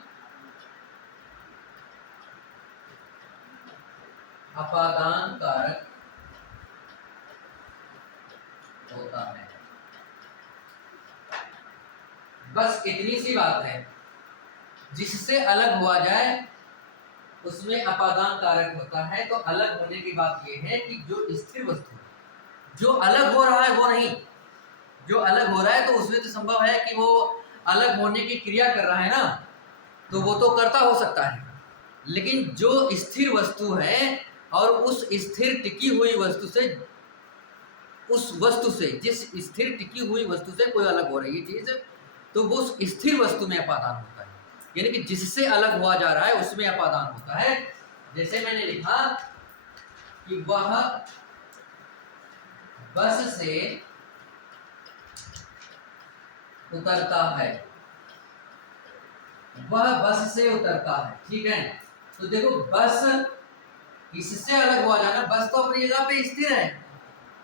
अपादान कारक होता है। बस इतनी सी बात है, जिससे अलग हुआ जाए उसमें अपादान कारक होता है। तो अलग होने की बात यह है कि जो स्थिर वस्तु, जो अलग हो रहा है वो नहीं, जो अलग हो रहा है तो उसमें तो संभव है कि वो अलग होने की क्रिया कर रहा है ना, तो वो तो करता हो सकता है। लेकिन जो स्थिर वस्तु है और उस स्थिर टिकी हुई वस्तु से, उस वस्तु से, जिस स्थिर टिकी हुई वस्तु से कोई अलग हो रही है चीज, तो वो उस स्थिर वस्तु में अपादान होता है। यानी कि जिससे अलग हुआ जा रहा है उसमें अपादान होता है। जैसे मैंने लिखा कि वह बस से उतरता है, वह बस से उतरता है, ठीक है। तो देखो बस इससे अलग हुआ जाना, बस तो अपनी जगह पे स्थिर है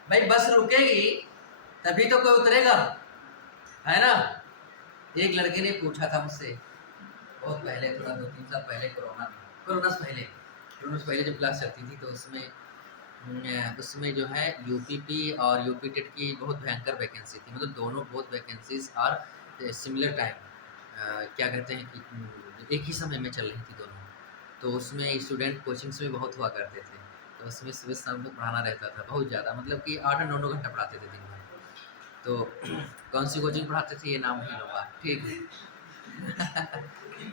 भाई, बस रुकेगी तभी तो कोई उतरेगा, है ना। एक लड़के ने पूछा था मुझसे बहुत पहले, थोड़ा 2-3 साल पहले, कोरोना से पहले जब क्लास चलती थी, तो उसमें जो है यूपीपी और यूपी टेट की बहुत भयंकर वैकेंसी थी, मतलब दोनों बहुत वैकेंसीज और सिमिलर टाइम, क्या कहते हैं कि एक ही समय में चल रही थी दोनों। तो उसमें स्टूडेंट कोचिंग्स में बहुत हुआ करते थे, तो उसमें सुबह शाम को पढ़ाना रहता था बहुत ज़्यादा, मतलब कि 8-9 घंटा पढ़ाते थे दिन भर। तो कौन सी कोचिंग पढ़ाते थे ये नाम नहीं लूँगा, ठीक है।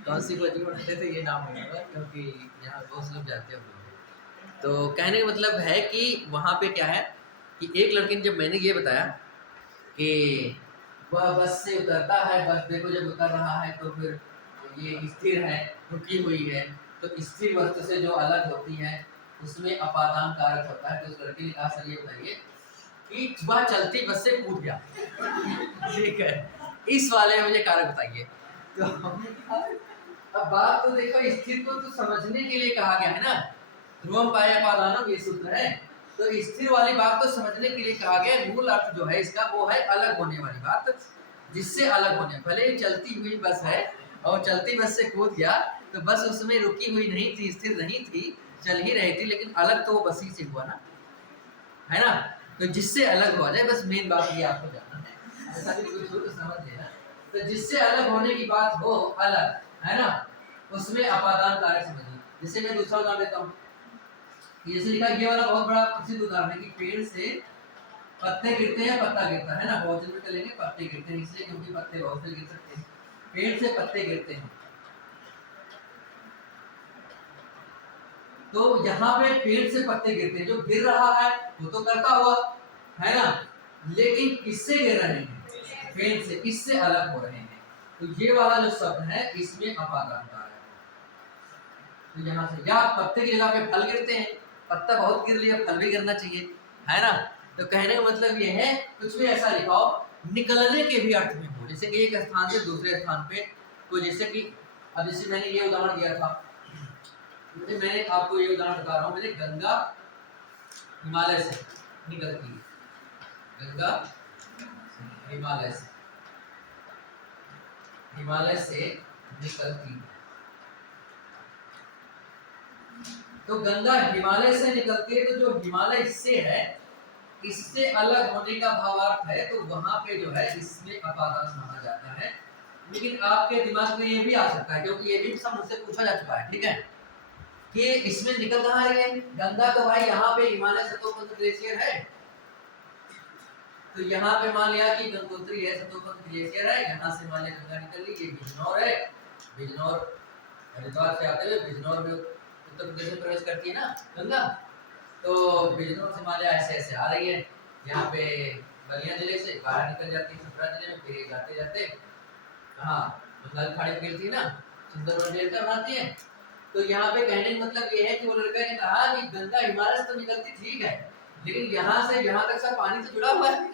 कौन सी कोचिंग पढ़ाते थे ये नाम नहीं लूँगा, क्योंकि यहाँ बहुत लोग जानते होंगे। तो कहने का मतलब है कि वहाँ पे क्या है कि एक लड़के ने, जब मैंने ये बताया कि वह बस से उतरता है, बस देखो जब उतर रहा है तो फिर ये स्थिर है, रुकी हुई है, तो स्थिर वस्तु से जो अलग होती है उसमें अपादान कारक होता है। तो उस लड़के ने कहा सर ये बताइए कि वह चलती बस से कूद गया। ठीक है, इस वाले में मुझे कारक बताइए। तो अब बात तो देखो, स्थिर को तो समझने के लिए कहा गया है ना, ध्रुवम पायपादानम ये सूत्र है, तो स्थिर वाली बात तो समझने के लिए कहा गया। मूल अर्थ जो है इसका वो है अलग होने वाली बात, जिससे अलग होने, भले चलती हुई बस है और चलती बस से कूद गया, तो बस उसमें रुकी हुई नहीं थी, स्थिर नहीं थी, चल ही रही थी, लेकिन अलग तो वो बस ही से हुआ ना, है ना। तो जिससे अलग हो जाए, बस मेन बात ये आपको जानना है, ऐसा भी कुछ हो तो समझ लेना। तो जिससे अलग होने की बात हो, अलग, है ना, उसमें अपादान कारक समझिए। जैसे मैं दूसरा उदाहरण देता हूँ, जैसे लिखा, ये वाला बहुत बड़ा प्रसिद्ध उदाहरण है कि पेड़ से पत्ते गिरते हैं, पत्ता गिरता है ना, बहुवचन में चलेंगे, पत्ते गिरते हैं, इसलिए क्योंकि पत्ते बहुत से गिर सकते हैं, पेड़ से पत्ते गिरते हैं। तो यहाँ पे पेड़ से पत्ते गिरते हैं, जो गिर रहा है वो तो करता हुआ, है ना, लेकिन किससे गिर रहे हैं, पेड़ से, इससे अलग हो रहे हैं। तो ये वाला जो शब्द है इसमें अपादान कारक है। तो यहाँ से, या पत्ते की जगह पे फल गिरते हैं, पत्ता बहुत गिर लिया, फल भी गिरना चाहिए, है ना। तो कहने का मतलब ये है, कुछ भी ऐसा लिखाओ निकलने के भी अर्थ में हो, जैसे कि एक स्थान से दूसरे स्थान पे, तो जैसे कि अब जैसे मैंने ये उदाहरण दिया था, मैंने आपको ये उदाहरण बता रहा हूँ, मैंने गंगा हिमालय से निकलती है, गंगा हिमालय से निकलती है। तो गंगा हिमालय से निकलती है, तो जो हिमालय इससे है, इससे अलग होने का भावार्थ है, तो वहां पे जो है इसमें अपादान माना जाता है। लेकिन आपके दिमाग में ये भी आ सकता है, क्योंकि ये भी सब मुझसे पूछा जा चुका है, ठीक है, कि इसमें निकल कहाँ रही है गंगा, तो भाई यहाँ पे हिमालय सतोपंथ ग्लेशियर है, तो यहाँ पे मान लिया कि गंगोत्री है, सतोपंथ ग्लेशियर है, यहाँ से मान लिया गंगा निकल रही है, बिजनौर है, बिजनौर हरिद्वार से आते हुए बिजनौर में उत्तर प्रदेश में प्रवेश करती है ना गंगा, तो बिजनौर से मान लिया ऐसे ऐसे आ रही है, यहाँ पे बलिया जिले से बाहर निकल जाती है छपरा जिले में, फिर जाते जाते हाँ बंगाल खाड़ी में गिरती है ना, सुंदरवन डेल्टा बनाती है। तो यहाँ पे कहने का मतलब ये है कि वो लड़का ने कहा कि गंगा हिमालय से तो निकलती ठीक है, लेकिन यहाँ से यहाँ तक सब पानी से जुड़ा हुआ है,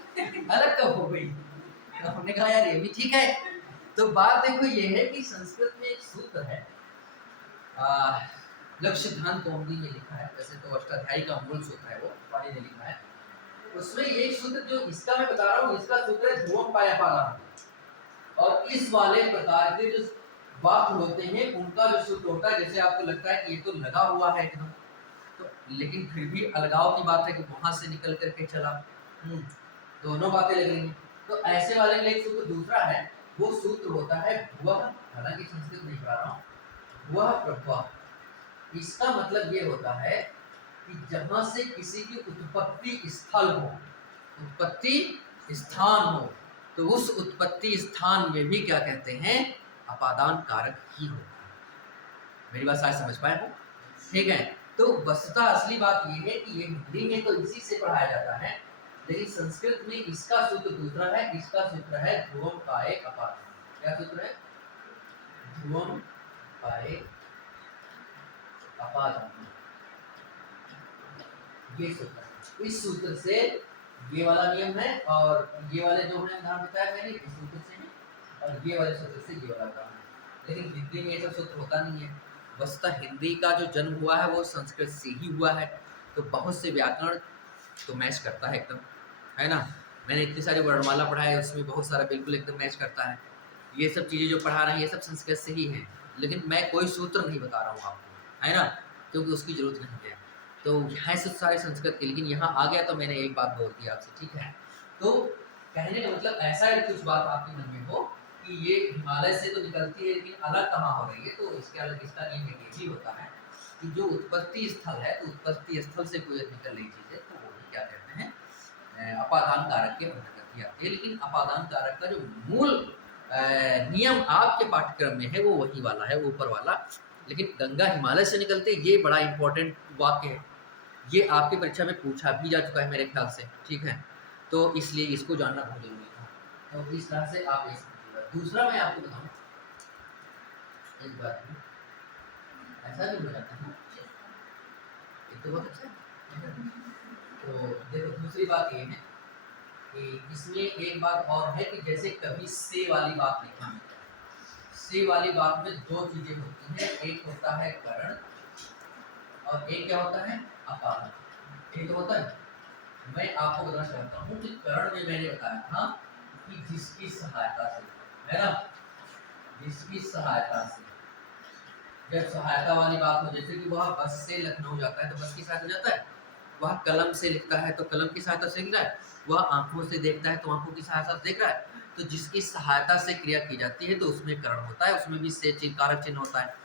अलग कब हो गई। तो हमने कहा यार ये भी ठीक है। तो बात देखो ये है कि संस्कृत में एक सूत्र है, लक्ष्य सिद्धांत कौमुदी में लिखा है, वैसे तो अष्टाध्यायी का मूल सूत्र है, वो पानी ने लिखा है, उसमें एक सूत्र जो इसका मैं बता रहा हूँ, इसका सूत्र है ध्रुवम पायपादान। और इस वाले प्रकार के जो वाक्य होते हैं उनका जो सूत्र होता है, जैसे आपको लगता है कि ये तो लगा हुआ है एकदम, तो लेकिन फिर भी अलगाव की बात है कि वहां से निकल करके चला, दोनों बातें लग रही हैं। तो ऐसे वाले में एक सूत्र दूसरा है, वो सूत्र होता है भुवः, हालांकि संस्कृत नहीं पढ़ा रहा हूँ, भुवः प्रभुः। इसका मतलब ये होता है कि जहां से किसी की उत्पत्ति स्थल हो, उत्पत्ति स्थान हो, तो उस उत्पत्ति स्थान में भी क्या कहते हैं, अपादान कारक ही होता है। मेरी बात शायद समझ पाए हो, ठीक है। तो वस्तुतः असली बात ये है कि ये हिंदी में तो इसी से पढ़ाया जाता है, लेकिन संस्कृत में इसका सूत्र दूसरा है, इसका सूत्र है ध्रुवम पाए अपादान। क्या सूत्र है, ध्रुवम पाए अपादान, ये सूत्र। इस सूत्र से ये वाला नियम है, और ये वाले जो है नाम बताया मैंने इस सूत्र से है, और ये वाले सूत्र से ये वाला काम है। लेकिन हिंदी में ये सब सूत्र होता नहीं है, वस्तुतः हिंदी का जो जन्म हुआ है वो संस्कृत से ही हुआ है, तो बहुत से व्याकरण तो मैच करता है एकदम, है ना। मैंने इतनी सारी वर्णमाला पढ़ा है, उसमें बहुत सारा बिल्कुल एकदम मैच करता है। ये सब चीज़ें जो पढ़ा रहे हैं ये सब संस्कृत से ही हैं, लेकिन मैं कोई सूत्र नहीं बता रहा हूँ आपको, है ना, क्योंकि उसकी जरूरत नहीं है। तो है सब सारे संस्कृत के, लेकिन यहाँ आ गया तो मैंने एक बात बोल दी आपसे, ठीक है। तो कहने का मतलब ऐसा है, कुछ बात आपके मन में हो कि ये हिमालय से तो निकलती है लेकिन अलग कहाँ हो रही है, तो इसके अलग इसका नियम ये भी होता है कि जो उत्पत्ति स्थल है, तो उत्पत्ति स्थल से कोई निकल रही चीज़ है तो वो क्या कहते हैं, अपादान कारक के अंतर्गत ही आती है। लेकिन अपादान कारक का जो मूल नियम आपके पाठ्यक्रम में है वो वही वाला है, ऊपर वाला। लेकिन गंगा हिमालय से निकलते, ये बड़ा इंपॉर्टेंट वाक्य है, ये आपकी परीक्षा में पूछा भी जा चुका है मेरे ख्याल से, ठीक है। तो इसलिए इसको जानना बहुत जरूरी था, तो इस तरह से आप इस दूसरा मैं आपको बताऊं एक बात, ऐसा भी हो जाता है, ये तो बहुत अच्छा है। तो देखो दूसरी बात ये है कि इसमें एक बात और है कि जैसे कभी से वाली बात लिखा है, से वाली बात में दो चीजें होती हैं, एक होता है करण और एक क्या होता है अपादान, ये तो होता है। मैं आपको बताना चाहता हूँ कि करण में मैंने बताया था कि जिसकी सहायता से, है ना, जिसकी सहायता से, जब सहायता वाली बात हो, जैसे कि वह बस से लखनऊ जाता है तो बस की सहायता जाता है, वह कलम से लिखता है तो कलम की सहायता से लिख रहा है, वह आंखों से देखता है तो आंखों की सहायता से देख रहा है। तो जिसकी सहायता से क्रिया की जाती है तो उसमें करण होता है, उसमें भी से चिन्ह कारक चिन्ह होता है।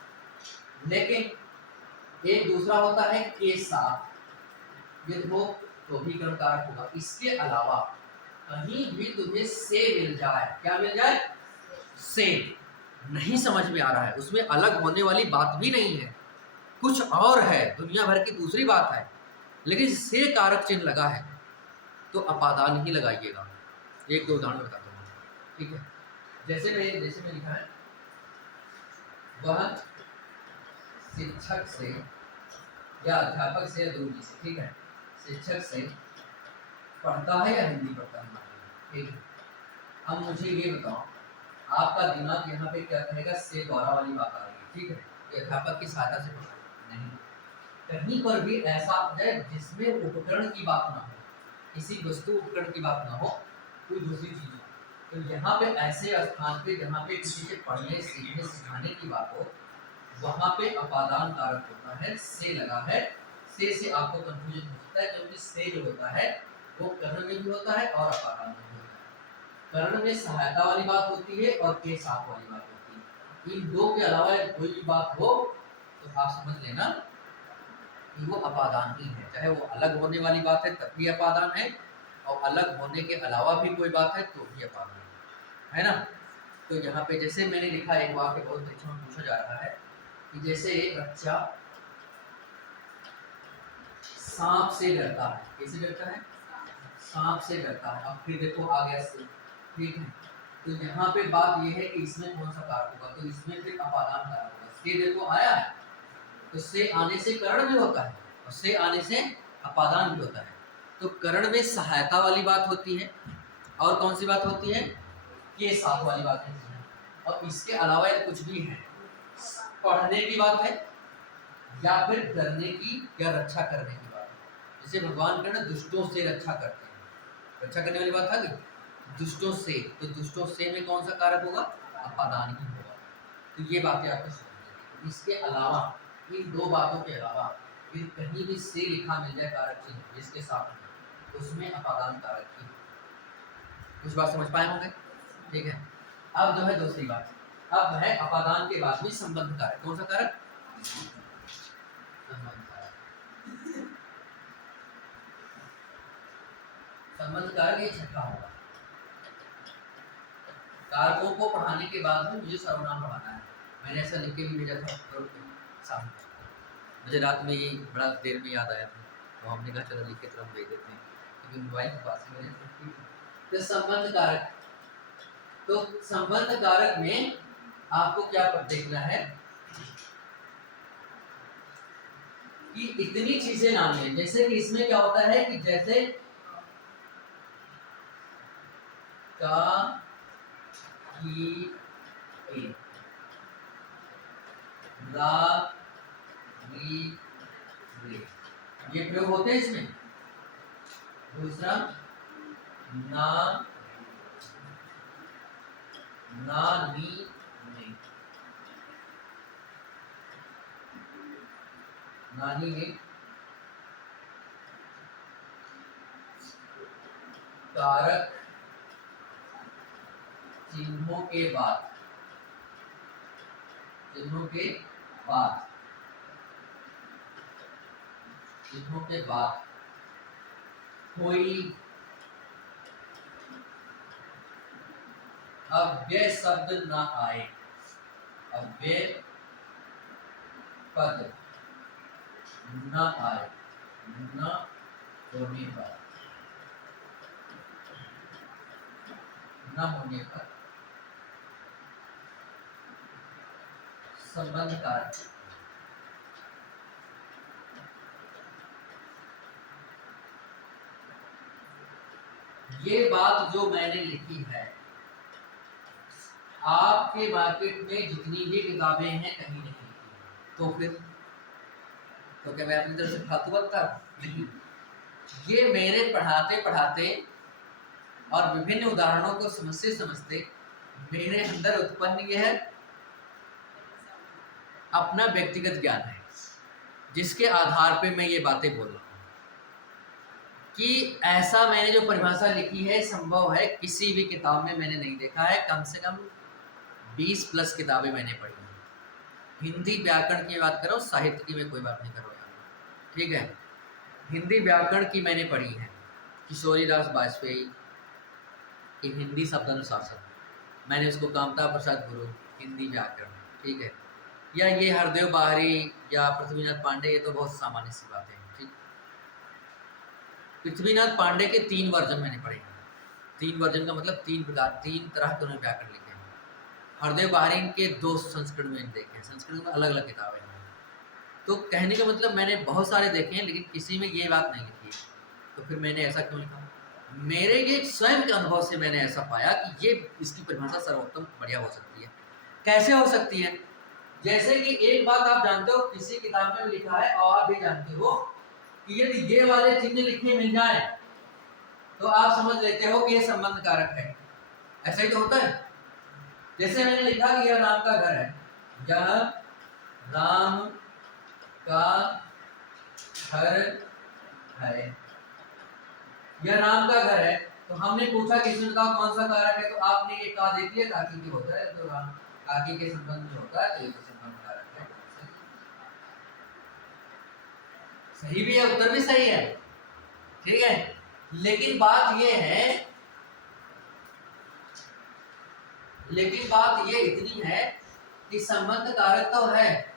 लेकिन एक दूसरा होता है के साथ, ये हो तो भी करण कारक होगा। इसके अलावा कहीं भी तुम्हें से मिल जाए, क्या मिल जाए, से, नहीं समझ में आ रहा है, उसमें अलग होने वाली बात भी नहीं है, कुछ और है, दुनिया भर की दूसरी बात है, लेकिन से कारक चिन्ह लगा है तो अपादान ही लगाइएगा। एक दो उदाहरण बताता हूँ, ठीक है। जैसे मैं लिखा है, वह शिक्षक से या अध्यापक से या गुरु जी से, ठीक है, शिक्षक से पढ़ता है या हिंदी पढ़ता है, ठीक है। अब मुझे ये बताओ, आपका दिमाग यहाँ पे क्या कहेगा, से द्वारा वाली बात आ रही है, ठीक है, कि अध्यापक की सहायता से पढ़ा नहीं, कहीं पर भी ऐसा है जिसमें उपकरण की बात ना हो, किसी वस्तु उपकरण की बात ना हो, कोई दूसरी चीज हो, तो यहाँ पे ऐसे स्थान पे जहाँ पे किसी के पढ़ने सीखने सिखाने की बात हो, वहाँ पे अपादान कारक होता है, से लगा है। से आपको कंफ्यूजन हो सकता है, क्योंकि से जो होता है वो कर्ण में भी होता है और अपादान में भी होता है। कर्ण में सहायता वाली बात होती है और के साथ वाली बात होती है। इन दो के अलावा कोई भी बात हो तो आप समझ लेना कि वो अपादान ही है, चाहे वो अलग होने वाली बात है तब भी अपादान है, और अलग होने के अलावा भी कोई बात है तो भी अपादान है ना। तो यहाँ पे जैसे मैंने लिखा, एक वाक्य बहुत परीक्षा में पूछा जा रहा है कि जैसे एक बच्चा सांप से डरता है, कैसे डरता है, सांप से डरता है। अब फिर देखो आ गया से, ठीक है। तो यहाँ पे बात ये है कि इसमें कौन सा कारक होगा, तो इसमें फिर अपादान कारक होगा। से देखो आया है, तो से आने से करण भी होता है और से आने से अपादान भी होता है। तो करण में सहायता वाली बात होती है, और कौन सी बात होती है, के साथ वाली बात होती है, और इसके अलावा यदि कुछ भी है, पढ़ने की बात है या फिर डरने की या रक्षा करने की बात है। जैसे भगवान कहना दुष्टों से रक्षा करते हैं, रक्षा करने वाली बात था कि दुष्टों से, तो दुष्टों से में कौन सा कारक होगा, अपादान ही होगा। तो ये बातें आपको समझनी। इसके अलावा, इन दो बातों के अलावा फिर कहीं भी से लिखा मिल जाए कारक चिन्ह जिसके साथ में, उसमें अपादान कारक ही। कुछ बात समझ पाए होंगे, ठीक है। अब जो है दूसरी बात, अब है अपादान के बाद भी संबंध कारक। कौन सा कारक, संबंध कारक, ये छठा होगा। कारकों को पढ़ाने के बाद में मुझे सर्वनाम पढ़ाना है। मैंने ऐसा लिख के भी भेजा था सामने, मुझे रात में ये बड़ा देर में याद आया था, तो हमने कहा चलो लिख के तुरंत भेज देते हैं, क्योंकि मोबाइल के पास में। तो संबंध कारक, तो संबंध कारक में आपको क्या देखना है कि इतनी चीजें ना लें। जैसे कि इसमें क्या होता है कि जैसे का की रा की रे, ये प्रयोग होते हैं इसमें। दूसरा ना ना नी ने, नानी ने कारक चिन्हों के बाद, चिन्हों के बाद, चिन्हों के बाद कोई अव्यय शब्द ना आए, अव्यय पद न आए, न होने पर, न होने पर संबंध कारक। ये बात जो मैंने लिखी है, आपके मार्केट में जितनी भी किताबें हैं कहीं नहीं लिखी, तो फिर तो क्या मैं अपनी तरफ से फालतू बोलता नहीं। ये मेरे पढ़ाते पढ़ाते और विभिन्न उदाहरणों को समझते समझते मेरे अंदर उत्पन्न यह है अपना व्यक्तिगत ज्ञान है, जिसके आधार पे मैं ये बातें बोल रहा हूँ कि ऐसा मैंने जो परिभाषा लिखी है संभव है किसी भी किताब में मैंने नहीं देखा है। कम से कम 20 प्लस किताबें मैंने पढ़ी हैं। हिंदी व्याकरण की बात करो, साहित्य की मैं कोई बात नहीं करूँगा, ठीक है। हिंदी व्याकरण की मैंने पढ़ी है, किशोरीदास बाजपेयी की हिंदी शब्दानुशासन, मैंने उसको कामता प्रसाद गुरु हिंदी व्याकरण, ठीक है। या ये हरदेव बाहरी या पृथ्वीनाथ पांडे, ये तो बहुत सामान्य सी बातें हैं, ठीक। पृथ्वीनाथ पांडे के 3 वर्जन मैंने पढ़े हैं। 3 वर्जन का मतलब 3 प्रकार, 3 तरह के उन्होंने व्याकरण लिखे हैं। हरदेव बाहरी के 2 संस्करण में देखे हैं, संस्कृत में अलग अलग किताबें हैं। तो कहने का मतलब मैंने बहुत सारे देखे हैं, लेकिन किसी में ये बात नहीं लिखी है। तो फिर मैंने ऐसा क्यों लिखा? मेरे ये स्वयं के अनुभव से मैंने ऐसा पाया कि ये इसकी परिभाषा सर्वोत्तम बढ़िया हो सकती है। कैसे हो सकती है? जैसे कि एक बात आप जानते हो, किसी किताब में लिखा है और आप भी जानते हो कि यदि ये वाले चिन्ह लिखे मिल जाए तो आप समझ लेते हो कि ये संबंध कारक है। ऐसा ही तो होता है। जैसे मैंने लिखा कि यह राम का घर है, यह राम का घर है, यह राम का घर है। तो हमने पूछा कि इसमें बताओ कौन सा कारक है, तो आपने ये कहा देख लिया काकी की होता है, तो राम काकी के संबंध में होता है, तो ये संबंध कारक है। सही भी है, उत्तर भी सही है, ठीक है। लेकिन बात ये है, लेकिन बात ये इतनी है कि संबंध कारक तो है,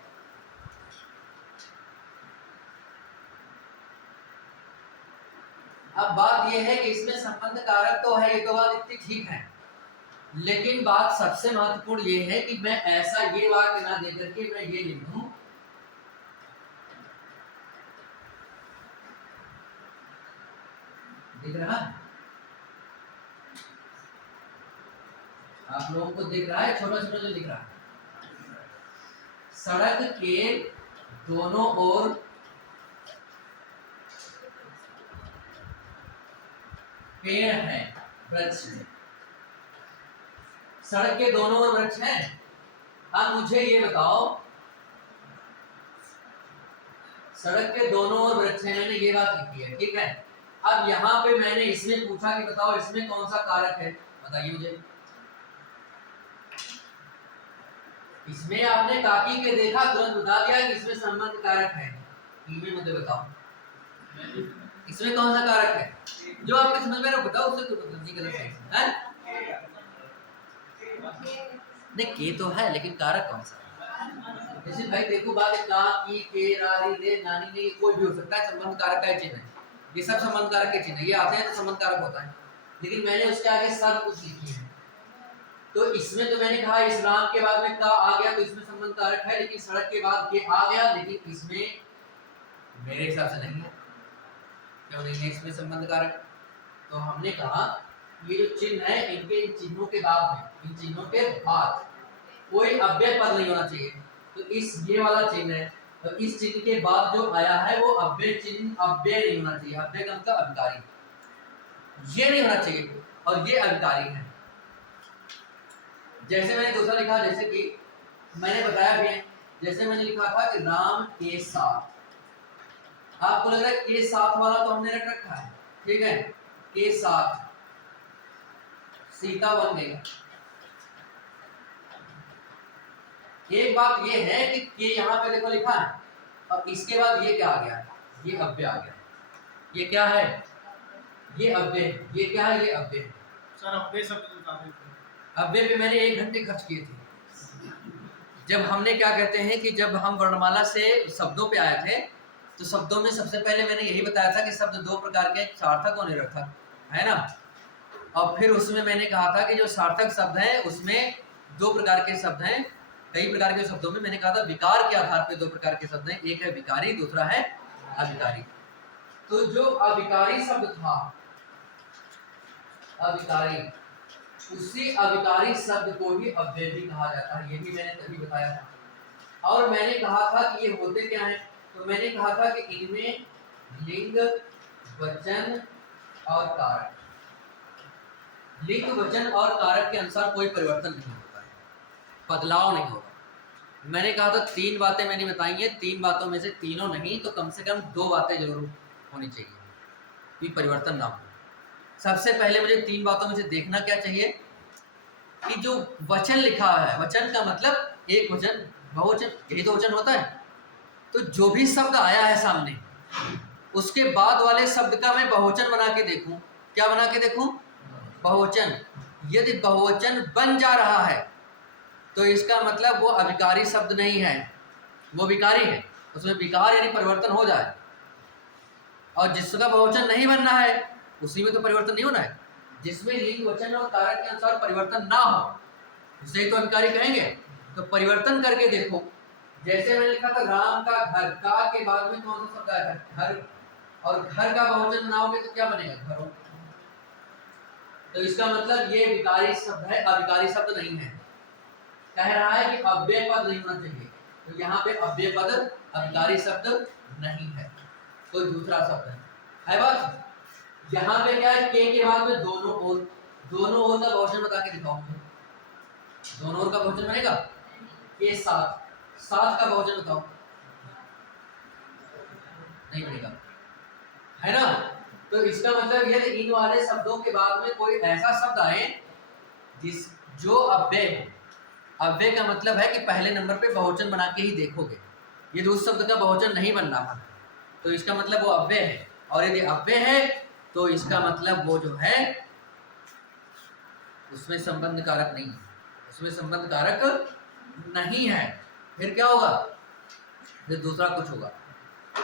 अब बात यह है कि इसमें संबंध कारक तो है, ये तो बात इतनी ठीक है। लेकिन बात सबसे महत्वपूर्ण ये है कि मैं ऐसा ये वाक्य ना देकर के मैं ये लिख दूं, दिख रहा है आप लोगों को? दिख रहा है छोटा छोटा जो दिख रहा है। सड़क के दोनों ओर पेड़ हैं, वृक्ष हैं। सड़क के दोनों ओर वृक्ष हैं। अब मुझे ये बताओ, सड़क के दोनों ओर वृक्ष हैं, मैंने ये बात लिखी है, ठीक है। अब यहाँ पे मैंने इसमें पूछा कि बताओ इसमें कौन सा कारक है, बताइए मुझे। इसमें आपने काकी के देखा, तुरंत बता दिया कि इसमें संबंध कारक है। इनमें मुझे बताओ इसमें कौन सा कारक है, जो आपके समझ में बताओ, उससे तो गलत है। नहीं के तो है, लेकिन कारक कौन सा? जैसे भाई देखो बात है, का की के रारी दे नानी ने, कोई भी हो सकता है, संबंध कारक का चिन्ह है। ये सब संबंध कारक के चिन्ह है, ये आते हैं तो संबंध कारक होता है। लेकिन मैंने उसके आगे सब कुछ लिखी है। तो इसमें तो मैंने कहा इस राम के बाद में का आ गया तो इसमें संबंध कारक है, लेकिन सड़क के बाद ये आ गया, लेकिन इसमें मेरे हिसाब से नहीं है। क्यों नहीं है इसमें संबंध कारक? तो हमने कहा ये जो चिन्ह है, इनके इन चिन्हों के बाद में, इन चिन्हों के बाद कोई अव्यय पद नहीं होना चाहिए। तो इस ये वाला चिन्ह है, तो इस चिन्ह के बाद जो आया है वो अव्यय चिन्ह, अव्यय नहीं होना चाहिए। अव्यय का मतलब अविकारी, ये नहीं होना चाहिए, और ये अविकारी है। जैसे मैंने दूसरा लिखा, जैसे कि मैंने बताया भी, जैसे मैंने लिखा था कि राम के साथ, आपको लग रहा है के साथ वाला तो हमने रख रखा है, ठीक है, के साथ सीता बन गई। एक बात ये है कि के यहाँ पे देखो लिखा है, अब इसके बाद ये क्या आ गया, ये अव्यय आ गया। ये क्या है, ये अव्यय, ये क्या है, ये अव्यय। सर अव्यय शब्द बता दें। अव्यय पे मैंने 1 घंटे खर्च किए थे। जब हमने क्या कहते हैं कि जब हम वर्णमाला से शब्दों पे आए थे, तो शब्दों में सबसे पहले मैंने यही बताया था कि शब्द 2 प्रकार के, सार्थक और निरर्थक, है ना। और फिर उसमें मैंने कहा था कि जो सार्थक शब्द हैं उसमें 2 प्रकार के शब्द हैं। कई प्रकार के शब्दों में मैंने कहा था विकार के आधार पे 2 प्रकार के शब्द हैं, एक है विकारी, दूसरा है अविकारी। तो जो अविकारी शब्द था, अविकारी, उसी अविकारी शब्द को ही अव्यय भी कहा जाता है, ये भी मैंने तभी बताया था। और मैंने कहा था कि ये होते क्या हैं, तो मैंने कहा था कि इनमें लिंग, वचन और कारक, लिंग, वचन और कारक के अनुसार कोई परिवर्तन नहीं होता है, बदलाव नहीं होगा। मैंने कहा था 3 बातें मैंने बताई हैं, 3 बातों में से तीनों नहीं तो कम से कम 2 बातें जरूर होनी चाहिए कि परिवर्तन ना हो। सबसे पहले मुझे 3 बातों में से देखना क्या चाहिए कि जो वचन लिखा है, वचन का मतलब एक वचन, बहुवचन, यही तो वचन होता है। तो जो भी शब्द आया है सामने, उसके बाद वाले शब्द का मैं बहुवचन बना के देखूं। क्या बना के देखूं, बहुवचन। यदि बहुवचन बन जा रहा है तो इसका मतलब वो अविकारी शब्द नहीं है, वो विकारी है, उसमें विकार यानी परिवर्तन हो जाए। और जिसका बहुवचन नहीं बनना है उसी में तो परिवर्तन नहीं होना है। जिसमें लिंग, वचन और कारक के अनुसार परिवर्तन ना हो उसे ही तो अविकारी कहेंगे। तो परिवर्तन करके देखो, जैसे मैंने लिखा था राम का घर, का के बाद में कौन सा शब्द आया था, घर, और घर का बहुवचन बनाओगे तो क्या बनेगा, घरों। तो इसका मतलब ये विकारी शब्द है, अविकारी शब्द नहीं है। कह रहा है कि अव्यय पद नहीं होना चाहिए, तो यहाँ पे अव्यय पद अविकारी शब्द नहीं है, कोई दूसरा शब्द है बात। यहाँ पे क्या है, के बाद में दोनों ओर, दोनों ओर का बहुवचन बता के दिखाओ मुझे। दोनों ओर का बहुवचन बनेगा, के साथ, साथ का बहुवचन बताओ, नहीं बनेगा, है ना। तो इसका मतलब यदि इन वाले शब्दों के बाद में कोई ऐसा शब्द आए जिस जो अव्यय है, अव्यय का मतलब है कि पहले नंबर पे बहुवचन बना के ही देखोगे। यदि उस शब्द का बहुवचन नहीं बन रहा तो इसका मतलब वो अव्यय है, और यदि अव्यय है तो इसका मतलब वो जो है उसमें संबंध कारक नहीं है, उसमें संबंध कारक नहीं है। फिर क्या होगा, फिर दूसरा कुछ होगा,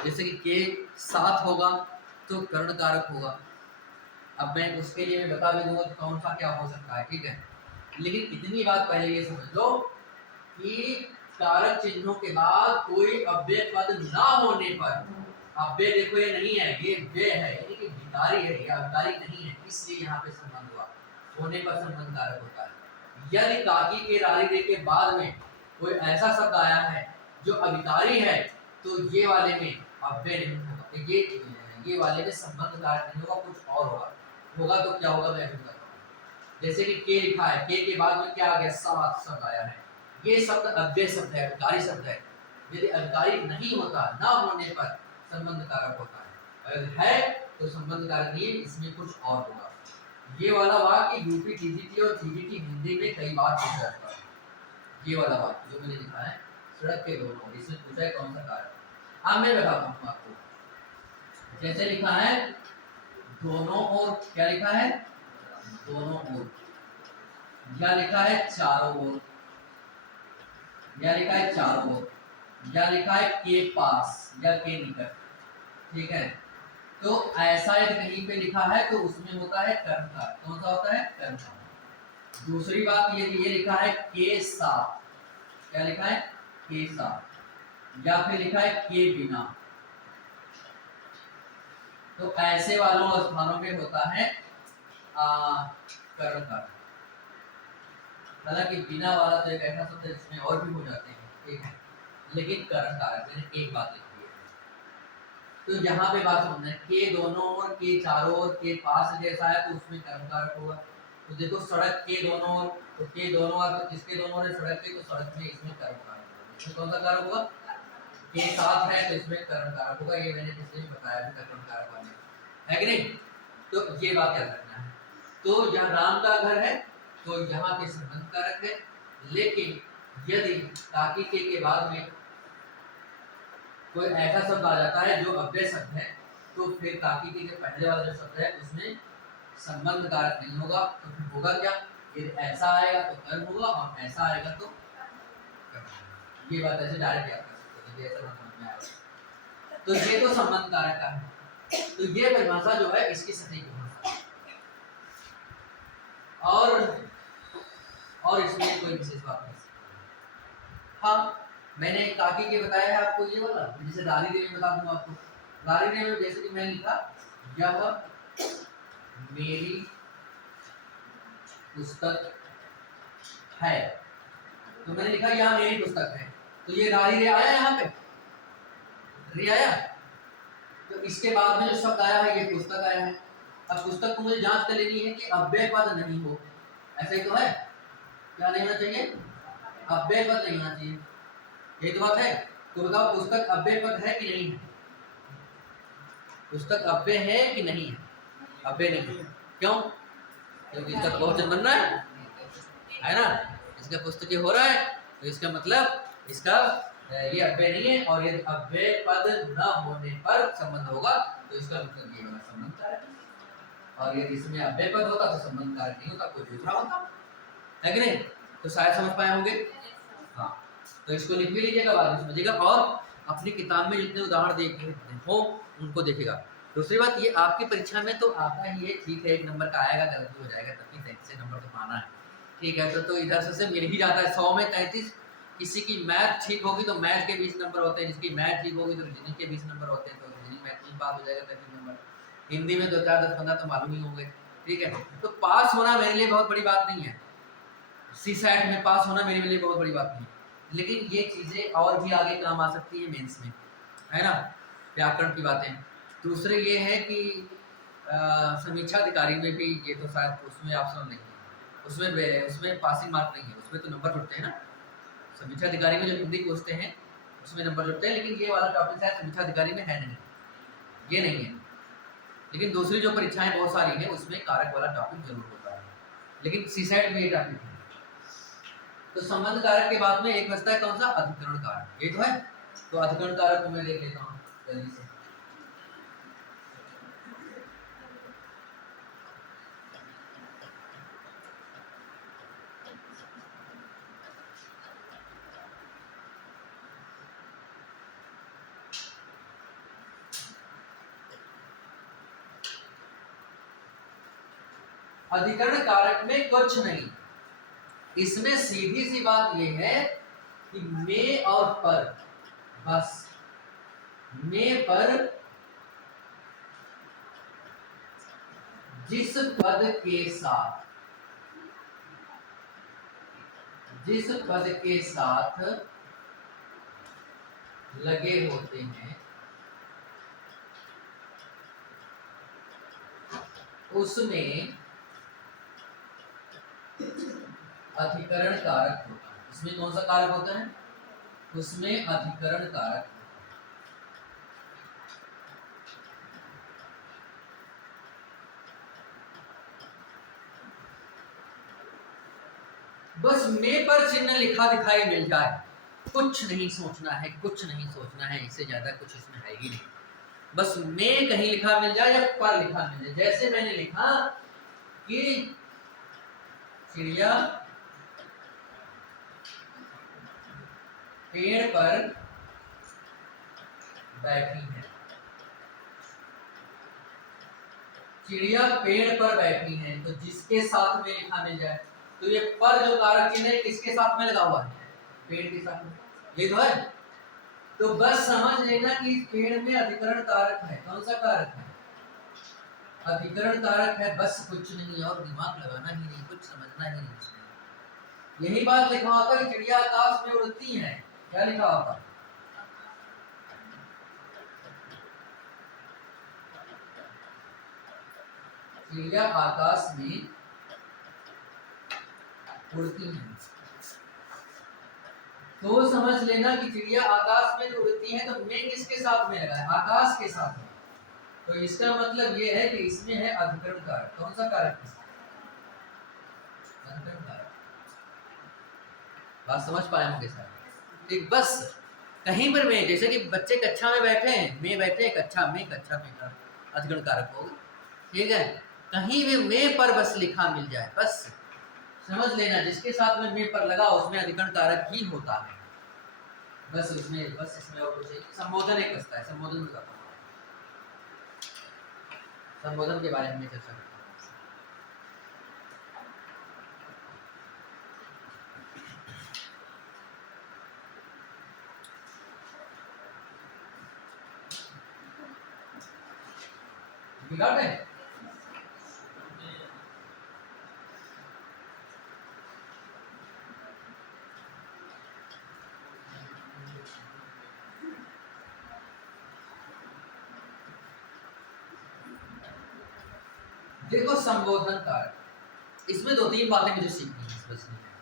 जैसे कि के साथ होगा तो कर्ण कारक होगा। अब मैं उसके लिए मैं बता भी दूंगा कौन सा क्या हो सकता है, ठीक है। लेकिन इतनी बात पहले ये समझ लो कि कारक चिन्हों के बाद कोई अव्यय पद ना होने पर, अव्यय देखो ये नहीं है, ये व्यय है, यानी कि विकारी है, ये अविकारी नहीं है, इसलिए यहाँ पे संबंध हुआ, होने पर संबंध कारक होता है। यदि काकी के रारी रे के बाद में कोई ऐसा शब्द आया है जो अविकारी है तो ये वाले में अव्यय नहीं होगा, ये वाले में संबंध कारक नहीं होगा, कुछ और होगा तो क्या होगा मैं बताता हूँ। जैसे कि के लिखा है, के बाद में क्या आ गया, साथ शब्द आया है, ये शब्द अव्यय शब्द है, अविकारी शब्द है। यदि अविकारी नहीं होता, ना होने पर संबंध कारक होता है, अगर है तो संबंध कारक नहीं, इसमें कुछ और होगा। ये वाला वाक्य यूपी टीजीटी और सीबीटी हिंदी में कई बार पूछा जाता है। ये वाला वाक्य जो मैंने लिखा है, सड़क के दोनों, इसमें पूछा है कौन सा कारक। अब मैं बताता हूँ आपको, जैसे लिखा है दोनों ओर, क्या लिखा है, दोनों ओर, या लिखा है चारों ओर, या लिखा है चारों ओर, या लिखा है के पास या के निकट, ठीक है। तो ऐसा यदि कहीं पे लिखा है तो उसमें होता है कर्म का, कौन सा होता है, कर्म का। दूसरी बात ये लिखा है के साथ, क्या लिखा है, के साथ, या फिर लिखा है के बिना, तो ऐसे वालों स्थानों पे होता है कर्म का। हालांकि बिना वाला तो एक ऐसा शब्द है जिसमें और भी हो जाते हैं, ठीक है। लेकिन करण कारक मैंने एक बात लिखी है। तो यहाँ पे बात समझना है, के दोनों ओर, के चारों ओर, के पास जैसा है तो उसमें करण कारक होगा। तो देखो सड़क के दोनों ओर, तो के दोनों ओर, तो किसके दोनों ओर है? सड़क के, तो सड़क में इसमें करण कारक होगा। इसमें कौन सा कारक होगा? के साथ है तो इसमें करण कारक होगा। ये मैंने पिछले में बताया भी, करण कारक वाले है कि नहीं? तो ये बात याद रखना है। तो यहाँ राम का घर है तो यहाँ पे संबंध कारक है, लेकिन यदि ताकि के बाद में कोई ऐसा शब्द आ जाता है जो अव्यय शब्द है, तो फिर ताकि के पहले वाला जो शब्द है उसमें संबंध कारक नहीं होगा। तो फिर होगा क्या? यदि ऐसा आएगा तो कर्म होगा और ऐसा आएगा तो कर्म। ये बात ऐसे डायरेक्ट याद कर सकते हैं, ऐसा समझ में आएगा। तो ये तो संबंध कारक का है। तो ये परिभाषा जो है इसकी सटीक परिभाषा है। और इसमें कोई विशेष बात नहीं। हाँ, मैंने ताकि के बताया है आपको ये वाला, जैसे दारिद्र्य में बता दूं आपको। दारिद्र्य में जैसे कि मैंने लिखा, यह मेरी पुस्तक है, तो मैंने लिखा यह मेरी पुस्तक है। तो ये दारिद्र्य आया यहाँ पे, रे आया। तो इसके बाद में जो शब्द आया है ये पुस्तक आया है। अब पुस्तक को मुझे जांच कर लेनी है कि अव्यय पद नहीं हो। ऐसा ही तो है, क्या नहीं होना चाहिए? अव्यय पद नहीं होना चाहिए। ये तो बात है। तो बताओ पुस्तक अव्यय पद है कि नहीं है? पुस्तक अव्यय है कि नहीं है? अव्यय नहीं है। क्यों? क्योंकि इसका बहुवचन बनना है ना? इसका पुस्तकें हो रहा है, तो इसका मतलब इसका ये अव्यय नहीं है। और यदि अव्यय पद न होने पर संबंध होगा तो इसका मतलब ये होगा संबंध कारक। और यदि इसमें अव्यय पद होता तो संबंध कारक नहीं होता, कोई दूसरा होता, है कि नहीं? तो शायद समझ पाए होंगे। हाँ, तो इसको लिख भी लीजिएगा, बाद में समझिएगा, और अपनी किताब में जितने उदाहरण देखे हो उनको देखेगा। दूसरी बात, ये आपकी परीक्षा में तो आता ही है, ठीक है, 1 नंबर का आएगा, गलती हो जाएगा, तब भी 33 नंबर तो पाना है, ठीक है। तो इधर से मिल ही जाता है 100 में 33। किसी की मैथ ठीक होगी तो मैथ के 20 नंबर होते हैं, जिसकी मैथ ठीक होगी तो रीजनिंग के 20 नंबर होते हैं, तो रीजनिंग मैथ में पास हो जाएगा 33 नंबर। हिंदी में 2 4 10 15 तो मालूम ही होंगे, ठीक है। तो पास होना मेरे लिए बहुत बड़ी बात नहीं है, CSAT में पास होना मेरे लिए बहुत बड़ी बात नहीं है, लेकिन ये चीज़ें और भी आगे काम आ सकती है मेंस में, है ना, व्याकरण की बातें। दूसरे ये है कि समीक्षा अधिकारी में भी ये तो शायद उसमें ऑप्शन नहीं है, उसमें पासिंग मार्क नहीं है, उसमें तो नंबर जुड़ते हैं ना। समीक्षा अधिकारी में जो हिंदी पूछते हैं उसमें नंबर जुड़ते हैं, लेकिन ये वाला टॉपिक शायद समीक्षा अधिकारी में है नहीं, ये नहीं है। लेकिन दूसरी जो परीक्षाएं बहुत सारी हैं उसमें कारक वाला टॉपिक जरूर होता है, लेकिन CSAT में ये टॉपिक है। तो संबंध कारक के बाद में एक बचता है कौन सा? अधिकरण कारक। ये तो है। तो अधिकरण कारक को मैं देख लेता हूँ जल्दी से। अधिकरण कारक में कुछ नहीं, इसमें सीधी सी बात यह है कि में और पर, बस में पर जिस पद के साथ लगे होते हैं उसमें अधिकरण कारक होता है। इसमें कौन सा कारक होता है? उसमें अधिकरण कारक। बस में पर चिन्ह लिखा दिखाई मिल जाए, कुछ नहीं सोचना है, कुछ नहीं सोचना है, इससे ज्यादा कुछ इसमें है ही नहीं। बस में कहीं लिखा मिल जाए या पर लिखा मिल जाए। जैसे मैंने लिखा कि चिड़िया पेड़ पर बैठी है, चिड़िया पेड़ पर बैठी है, तो जिसके साथ में लिखा मिल जाए, तो ये पर जो कारक चिन्ह है किसके साथ में लगा हुआ है? पेड़ के साथ में, ये तो है। तो बस समझ लेना कि पेड़ में अधिकरण कारक है। कौन सा कारक है? अधिकरण कारक है, बस कुछ नहीं, और दिमाग लगाना ही नहीं, कुछ समझना ही नहीं। यही बात लिखा होता है कि चिड़िया आकाश में उड़ती है, क्या लिखा होता? चिड़िया आकाश में उड़ती है। तो समझ लेना कि चिड़िया आकाश में जो उड़ती है तो में किसके साथ में लगा है? आकाश के साथ में। तो इसका मतलब ये है कि इसमें है अधिकरण कारक। कौन सा कारक? अधिकरण कारक। बात समझ पाए होंगे सर? ठीक, बस कहीं पर में, जैसे कि बच्चे कक्षा में बैठे हैं, में बैठे हैं कक्षा में अधिकरण कारक होगा। ठीक है, कहीं भी में पर बस लिखा मिल जाए, बस समझ लेना जिसके साथ में पर लगा उसमें अधिकरण कारक ही होता है। बस उसमें, बस इसमें और कुछ नहीं। संबोधन एक बचता है, संबोधन में बताता हूँ, संबोधन के बारे में चर्चा करते हैं। बिगाड़ है देखो, संबोधन कारक इसमें दो तीन बातें मुझे सीखनी है समझनी है।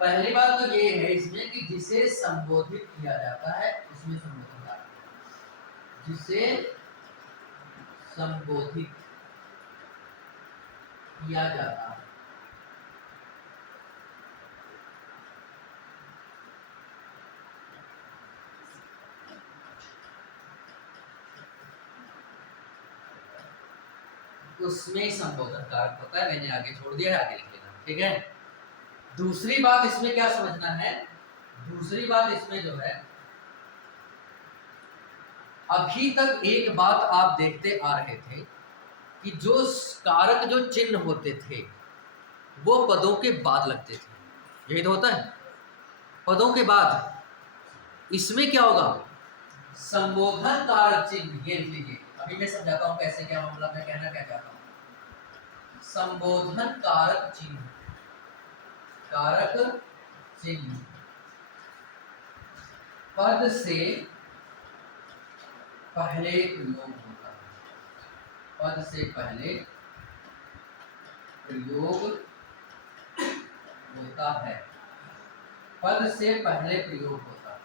पहली बात तो ये है इसमें कि जिसे संबोधित किया जाता है उसमें संबोधन कारक। जिसे संबोधित किया जाता है उसमें संबोधन कारक होता है। मैंने आगे छोड़ दिया है, आगे लिख लेना, ठीक है। दूसरी बात इसमें क्या समझना है, दूसरी बात इसमें जो है, अभी तक एक बात आप देखते आ रहे थे कि जो कारक जो चिन्ह होते थे वो पदों के बाद लगते थे, यही तो होता है, पदों के बाद। इसमें क्या होगा, संबोधन कारक चिन्ह, ये लिख लीजिए। अभी मैं समझाता हूं कैसे, क्या मामला, मैं कहना क्या चाहता हूं। संबोधन कारक चिन्ह, कारक चिन्ह पद से पहले प्रयोग होता है, पद से पहले प्रयोग होता है, पद से पहले प्रयोग होता है।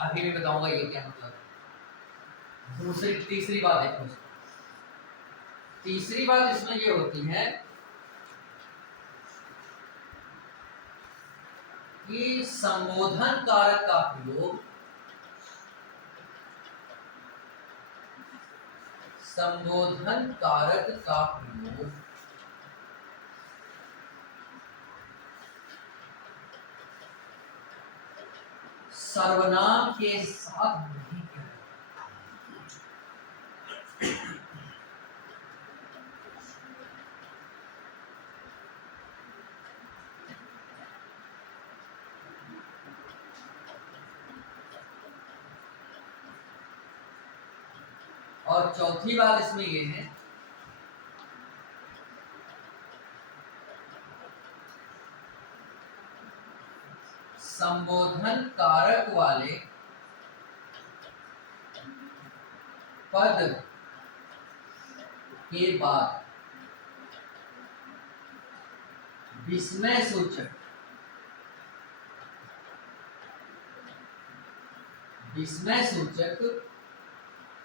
अभी मैं बताऊंगा ये क्या मतलब। दूसरी तीसरी बात देखो, तीसरी बात इसमें ये होती है कि संबोधन कारक का प्रयोग, संबोधन कारक का प्रयोग सर्वनाम के साथ नहीं किया। और चौथी बात इसमें ये है, संबोधन कारक वाले पद के बाद विस्मय सूचक, विस्मय सूचक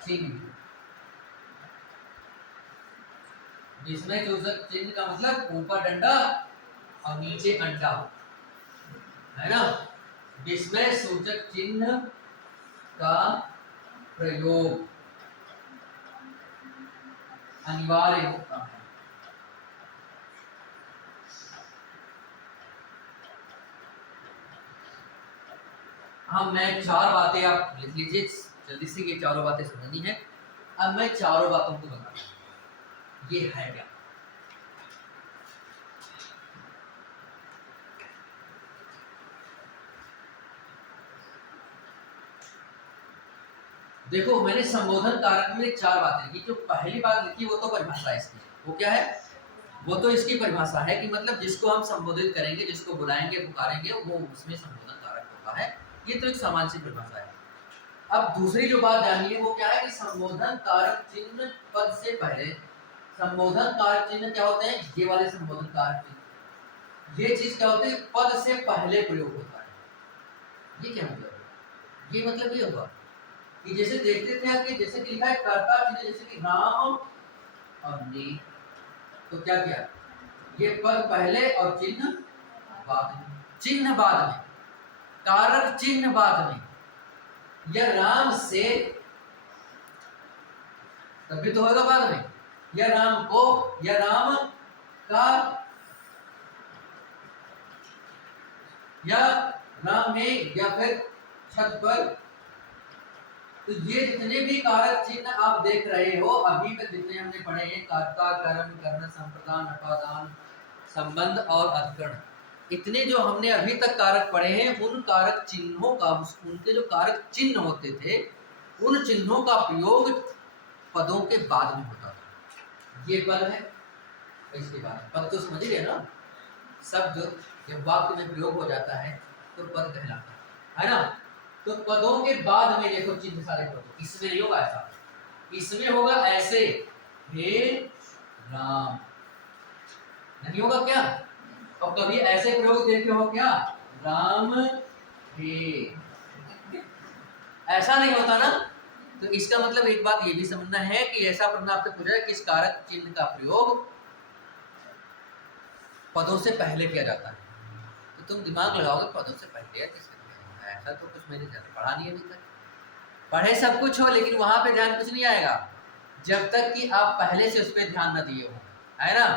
चिन्ह, विस्मय सूचक चिन्ह का मतलब ऊपर डंडा और नीचे अंडा, है ना। विस्मय सूचक चिन्ह का प्रयोग अनिवार्य होता है। हाँ, मैं चार बातें आप लिख लीजिए जल्दी से, ये चारों बातें समझनी है। अब मैं चारों बातों को बताता हूं ये है क्या। देखो, मैंने संबोधन कारक में चार बातें लिखी। जो पहली बात लिखी वो तो परिभाषा है इसकी, वो क्या है, वो तो इसकी परिभाषा है कि मतलब जिसको हम संबोधित करेंगे, जिसको बुलाएंगे, पुकारेंगे, वो उसमें संबोधन कारक होता है। ये तो एक सामान्य सी परिभाषा है। अब दूसरी जो बात जानिए वो क्या है कि संबोधन कारक चिन्ह पद से पहले, संबोधन कारक चिन्ह क्या होते हैं? ये वाले संबोधन कारक चिन्ह, ये चीज क्या होती है? पद से पहले प्रयोग होता है। ये क्या मतलब है? ये मतलब ये होगा कि जैसे देखते थे कि जैसे कि लिखा है कर्ता चिन्ह, जैसे कि राम और ने, तो क्या किया? ये पद पहले और चिन्ह बाद में, चिन्ह बाद में, कारक चिन्ह बाद में। या राम से, तभी तो होगा बाद में, या राम को, या राम का, या राम में, या फिर छत पर। तो ये जितने भी कारक चिन्ह आप देख रहे हो अभी तक जितने हमने पढ़े हैं, कर्ता, कर्म, कर्ण, संप्रदान, अपादान, संबंध और अधिकरण, इतने जो हमने अभी तक कारक पढ़े हैं, उन कारक चिन्हों का, उनके जो कारक चिन्ह होते थे, उन चिन्हों का प्रयोग पदों के बाद में होता था। ये पद है, इसके बाद पद तो समझ गए ना? शब्द जब वाक्य में प्रयोग हो जाता है तो पद कहलाता है ना? तो पदों के बाद में देखो चिन्ह सारे पदों, इसमें नहीं होगा ऐसा, इसमें होगा ऐसे, हे राम, नहीं होगा क्या? और कभी ऐसे प्रयोग देखे हो क्या? राम हे, ऐसा नहीं होता ना? तो इसका मतलब एक बात ये भी समझना है कि ऐसा प्रश्न आपसे पूछा है कि इस कारक चिन्ह का प्रयोग पदों से पहले किया जाता है, तो तुम दिमाग लगाओगे पदों से पहले या किससे पहले? ऐसा तो कुछ मैंने पढ़ा नहीं अभी तक। पढ़े सब कुछ हो लेकिन वहां पे ध्यान कुछ नहीं आएगा जब तक कि आप पहले से उस पर ध्यान न दिए हो, है ना?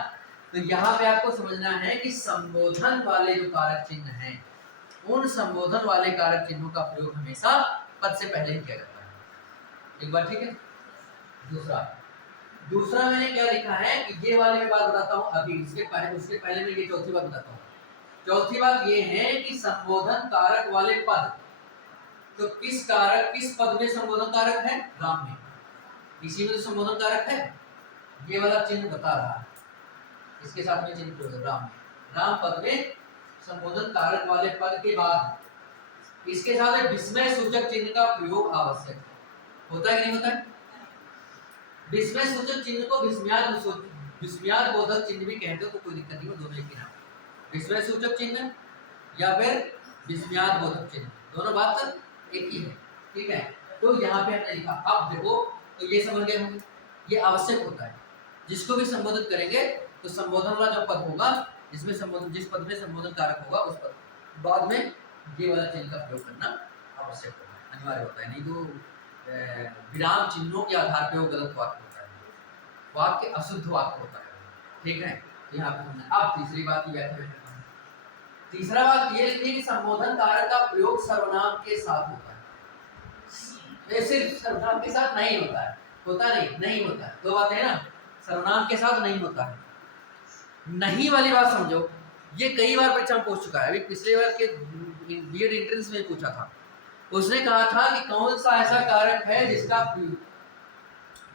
तो यहाँ पे आपको समझना है कि संबोधन वाले जो कारक चिन्ह हैं, उन संबोधन वाले कारक चिन्हों का प्रयोग हमेशा पद से पहले ही किया जाता है। एक बार ठीक है। दूसरा मैंने क्या लिखा है कि ये वाली मैं बात बताता हूँ अभी, उसके पहले मैं ये चौथी बात बताता हूँ। चौथी बात ये है कि संबोधन कारक वाले पद, तो किस पद में संबोधन कारक है? राम में। इसी में तो संबोधन कारक है, ये वाला चिन्ह बता रहा है, इसके साथ में चिन्ह प्रयोग राम में, राम पद में संबोधन कारक वाले पद के बाद इसके साथ विस्मय सूचक चिन्ह का प्रयोग आवश्यक होता है कि नहीं होता है? विस्मय सूचक चिन्ह को विस्मयाद बोधक चिन्ह भी कहते हो, तो कोई दिक्कत नहीं हो, दोनों एक ही नाम, विस्मय सूचक चिन्ह या फिर विस्मयाद बोधक चिन्ह, दोनों बात एक ही है। ठीक है, तो यहाँ पे हमने लिखा, अब देखो तो ये समझ गए होंगे, ये आवश्यक होता है। जिसको भी संबोधित करेंगे तो संबोधन वाला जो पद होगा, जिसमें संबोधन, जिस पद में संबोधन कारक होगा, उस पद बाद में ये वाला चिन्ह का प्रयोग करना आवश्यक होता है, अनिवार्य होता है। नहीं तो विराम चिन्हों के आधार पर वो गलत वाक्य होता है, वाक्य अशुद्ध वाक्य होता है। ठीक है, यहाँ पे हमने अब तीसरी बात ये है, तीसरा बात ये लिखी कि संबोधन कारक का प्रयोग सर्वनाम के साथ होता है। सिर्फ सर्वनाम के साथ नहीं होता है, होता नहीं होता है, दो बातें हैं ना, सर्वनाम के साथ नहीं होता है। नहीं वाली बात समझो, ये कई बार परीक्षा में पूछ चुका है, अभी पिछले बार के बीएड एंट्रेंस में पूछा था, उसने कहा था कि कौन सा ऐसा कारक है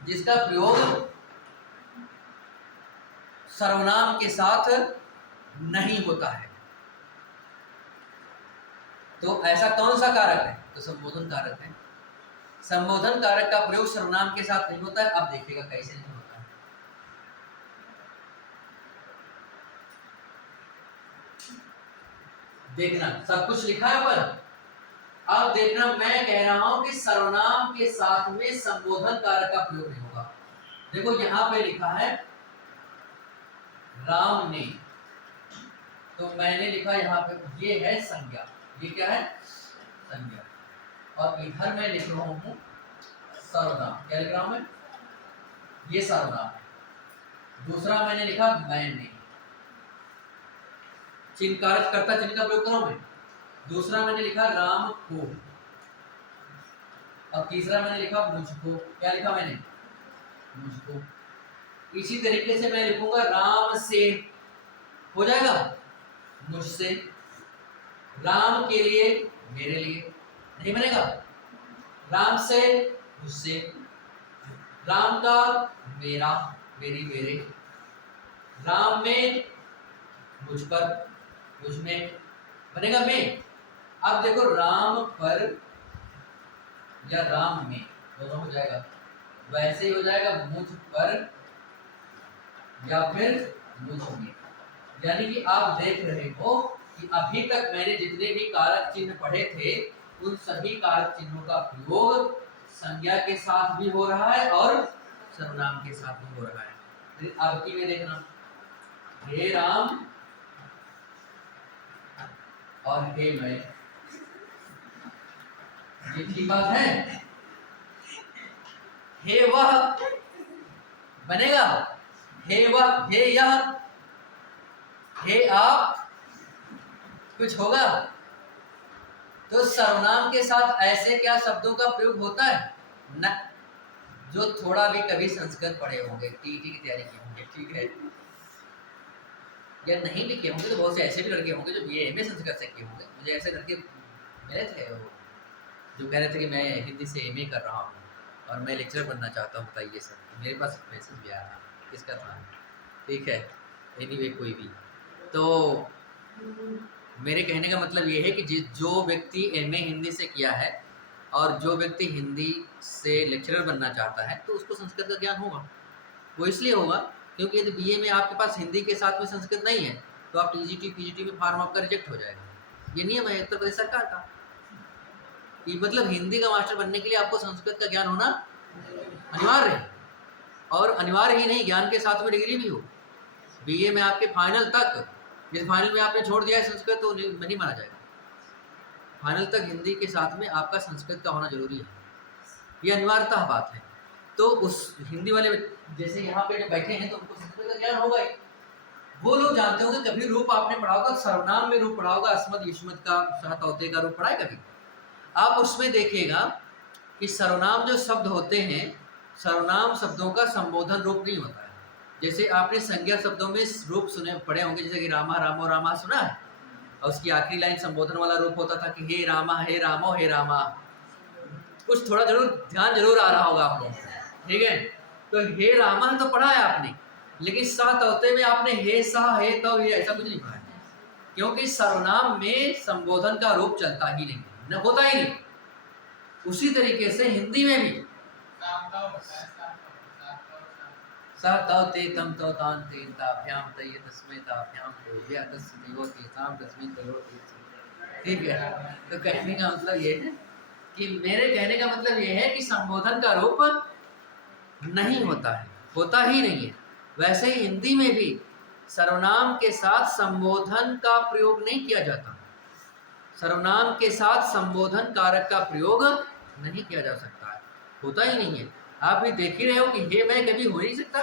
जिसका प्रयोग सर्वनाम के साथ नहीं होता है, तो ऐसा कौन सा कारक है? तो संबोधन कारक है। संबोधन कारक का प्रयोग सर्वनाम के साथ नहीं होता है। अब देखिएगा कैसे नहीं होता है। देखना सब कुछ लिखा है पर अब देखना, मैं कह रहा हूं कि सर्वनाम के साथ में संबोधन कारक का प्रयोग नहीं होगा। देखो यहां पे लिखा है राम ने, तो मैंने लिखा यहाँ पे ये है संज्ञा, ये क्या है? संज्ञा, और इधर मैं लिख रहा हूँ सर्वनाम, क्या लिख रहा हूं मैं? ये सर्वनाम। दूसरा मैंने लिखा मैंने, चिन्ह कारक कर्ता चिन्ह का प्रयोग करो मैं। दूसरा मैंने लिखा राम को, और तीसरा मैंने लिखा मुझको, क्या लिखा मैंने? मुझको। इसी तरीके से मैं लिखूंगा राम से, हो जाएगा मुझसे, राम के लिए मेरे लिए, नहीं बनेगा? राम से मुझसे, राम का मेरा, मेरी मेरे, राम में मुझ पर, मुझ में बनेगा में। अब देखो राम पर या राम में दोनों हो जाएगा, वैसे ही हो जाएगा मुझ पर या फिर मुझ में। यानी कि आप देख रहे हो कि अभी तक मैंने जितने भी कारक चिन्ह पढ़े थे उन सभी कारक चिन्हों का प्रयोग संज्ञा के साथ भी हो रहा है और सर्वनाम के साथ भी हो रहा है। अब की में देखना, हे राम और हे मैं, ये ठीक बात है। हे वह बनेगा, हे वह, हे यह, हे आप, कुछ होगा। तो सर्वनाम के साथ ऐसे क्या शब्दों का प्रयोग होता है न, जो थोड़ा भी कभी संस्कृत पढ़े होंगे, टीटी की तैयारी की होंगे, ठीक है, या नहीं भी किए होंगे तो बहुत से ऐसे भी लड़के होंगे जो बीए एमए संस्कृत से किए होंगे। मुझे ऐसे लड़के मिले थे वो जो कह रहे थे कि मैं हिंदी से एमए कर रहा हूँ और मैं लेक्चरर बनना चाहता हूँ, बताइए सर। मेरे पास मैसेज भी आया, किसका था, ठीक है, एनीवे कोई भी। तो मेरे कहने का मतलब ये है कि जो व्यक्ति एमए हिंदी से किया है और जो व्यक्ति हिंदी से लेक्चरर बनना चाहता है तो उसको संस्कृत का ज्ञान होगा। वो इसलिए होगा क्योंकि यदि बीए में आपके पास हिंदी के साथ में संस्कृत नहीं है तो आप टीजीटी पीजीटी में फॉर्म आपका रिजेक्ट हो जाएगा। ये नियम है उत्तर प्रदेश सरकार का। ये मतलब हिंदी का मास्टर बनने के लिए आपको संस्कृत का ज्ञान होना अनिवार्य है, और अनिवार्य ही नहीं, ज्ञान के साथ में डिग्री भी हो। बीए में आपके फाइनल तक, यदि फाइनल में आपने छोड़ दिया है संस्कृत तो नहीं माना जाएगा। फाइनल तक हिंदी के साथ में आपका संस्कृत का होना जरूरी है, ये अनिवार्यता बात है। तो उस हिंदी वाले जैसे यहाँ पे जो बैठे हैं तो उनको संस्कृत का ज्ञान होगा ही। वो लोग जानते होंगे, कभी रूप आपने पढ़ा होगा, सर्वनाम में रूप पढ़ा होगा, अस्मद युष्मद का सहतौते का रूप पढ़ा है कभी। आप उसमें देखिएगा कि सर्वनाम जो शब्द होते हैं, सर्वनाम शब्दों का संबोधन रूप नहीं होता है। जैसे आपने संज्ञा शब्दों में रूप सुने पढ़े होंगे, जैसे कि रामा रामो रामा सुना है, और उसकी आखिरी लाइन संबोधन वाला रूप होता था कि हे रामा हे रामो हे रामा। कुछ थोड़ा जरूर ध्यान जरूर आ रहा होगा आप लोगों को, ठीक है। तो हे रामा तो पढ़ा है आपने, लेकिन सहतौते में आपने हे सा हे तो ये ऐसा कुछ नहीं पढ़ा है, क्योंकि सर्वनाम में संबोधन का रूप चलता ही नहीं, न होता ही नहीं। उसी तरीके से हिंदी में भी सहतौते तम तो तान तेन ताभ्याम तय तस्मै ताभ्याम तो या तस्मै ते ताम तस्मै तयोते, ठीक है। तो कहने का मतलब ये है कि मेरे कहने का मतलब ये है कि संबोधन का रूप नहीं होता है, होता ही नहीं है। वैसे ही हिंदी में भी सर्वनाम के साथ संबोधन का प्रयोग नहीं किया जाता, सर्वनाम के साथ संबोधन कारक का प्रयोग नहीं किया जा सकता है, होता ही नहीं है। आप भी देख ही रहे हो कि हे मैं कभी हो नहीं सकता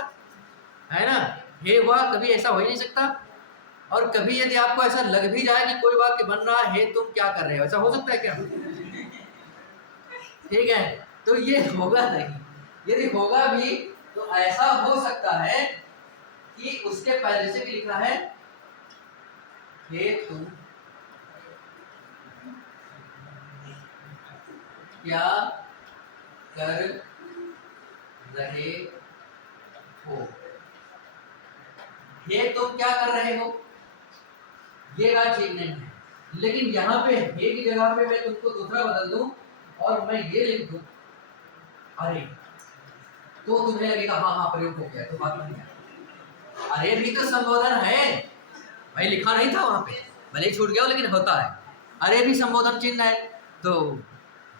है ना, हे वह कभी ऐसा हो ही नहीं सकता। और कभी यदि आपको ऐसा लग भी जाए कि कोई वाक्य बन रहा है, हे तुम क्या कर रहे हो, ऐसा हो सकता है क्या? ठीक है, तो ये होगा नहीं। यदि होगा भी तो ऐसा हो सकता है कि उसके पहले से भी लिखा है हे तुम क्या कर रहे हो, हे तुम क्या कर रहे हो, ये बात ठीक नहीं है। लेकिन यहाँ पे हे की जगह पे मैं तुमको दूसरा बदल दूं और मैं ये लिख दूं अरे, तो तुम्हें लगेगा हाँ हाँ प्रयोग हो गया, तो बात नहीं है। अरे भी तो संबोधन है भाई, लिखा नहीं था वहां पे, भले ही छूट गया लेकिन होता है। अरे भी संबोधन चिन्ह है, तो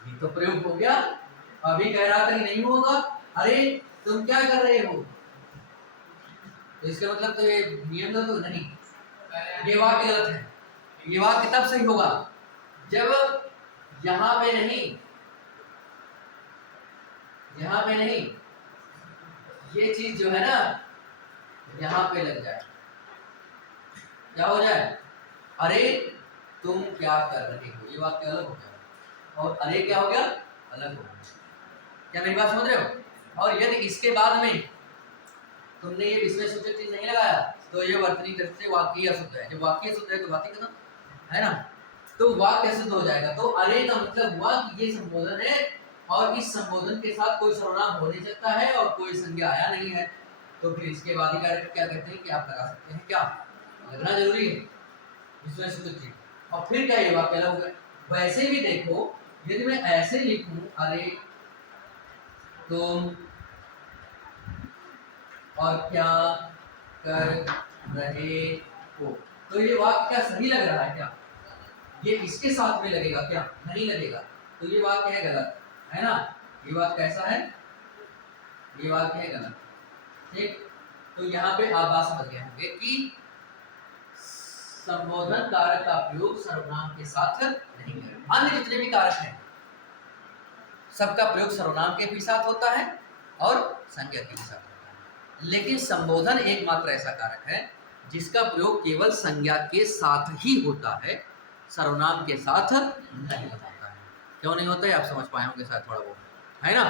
ये तो प्रयोग हो गया। अभी कह रहा था कि नहीं होगा, अरे तुम क्या कर रहे हो, तो इसका मतलब तो ये नियम तो नहीं, ये वाक्य गलत है। ये वाक्य तब सही होगा जब यहाँ पे नहीं, यहाँ पे नहीं, ये चीज जो है ना यहाँ पे लग जाए, क्या हो जाए, अरे तुम क्या कर रहे हो, ये वाक्य अलग हो गया, और अरे क्या हो गया, अलग हो गया। क्या मेरी बात समझ रहे हो? और यदि इसके बाद में तुमने ये विषय सूचक चिन्ह नहीं लगाया तो ये वर्तनी दृष्टि से वाक्य अशुद्ध है। जब वाक्य अशुद्ध है तो बात ही खत्म है ना, तो वाक्य अशुद्ध हो जाएगा। तो अरे का मतलब हुआ कि ये संबोधन है और इस संबोधन के साथ कोई सर्वनाम हो नहीं सकता है और कोई संज्ञा आया नहीं है, तो फिर इसके बाद ही कारक क्या कहते हैं कि आप लगा सकते हैं, क्या लगना जरूरी है इसमें से कुछ चीज। और फिर क्या ये वाक्य अलग हो गया। वैसे भी देखो, यदि मैं ऐसे लिखूं, अरे तुम और क्या कर रहे हो, तो ये वाक्य क्या सही लग रहा है क्या? ये इसके साथ में लगेगा क्या? नहीं लगेगा। तो ये वाक्य है गलत, है ना? ये वाक्य कैसा है? ये वाक्य है गलत, ठीक। तो यहाँ पे आप बात समझ गए होंगे कि संबोधन कारक का प्रयोग सर्वनाम के साथ नहीं करें। अन्य जितने भी कारक हैं सबका प्रयोग सर्वनाम के भी साथ होता है और संज्ञा के भी साथ होता है, लेकिन संबोधन एकमात्र ऐसा कारक है जिसका प्रयोग केवल संज्ञा के साथ ही होता है, सर्वनाम के साथ नहीं होता है। क्यों नहीं होता है आप समझ पाए होंगे शायद थोड़ा बहुत, है ना?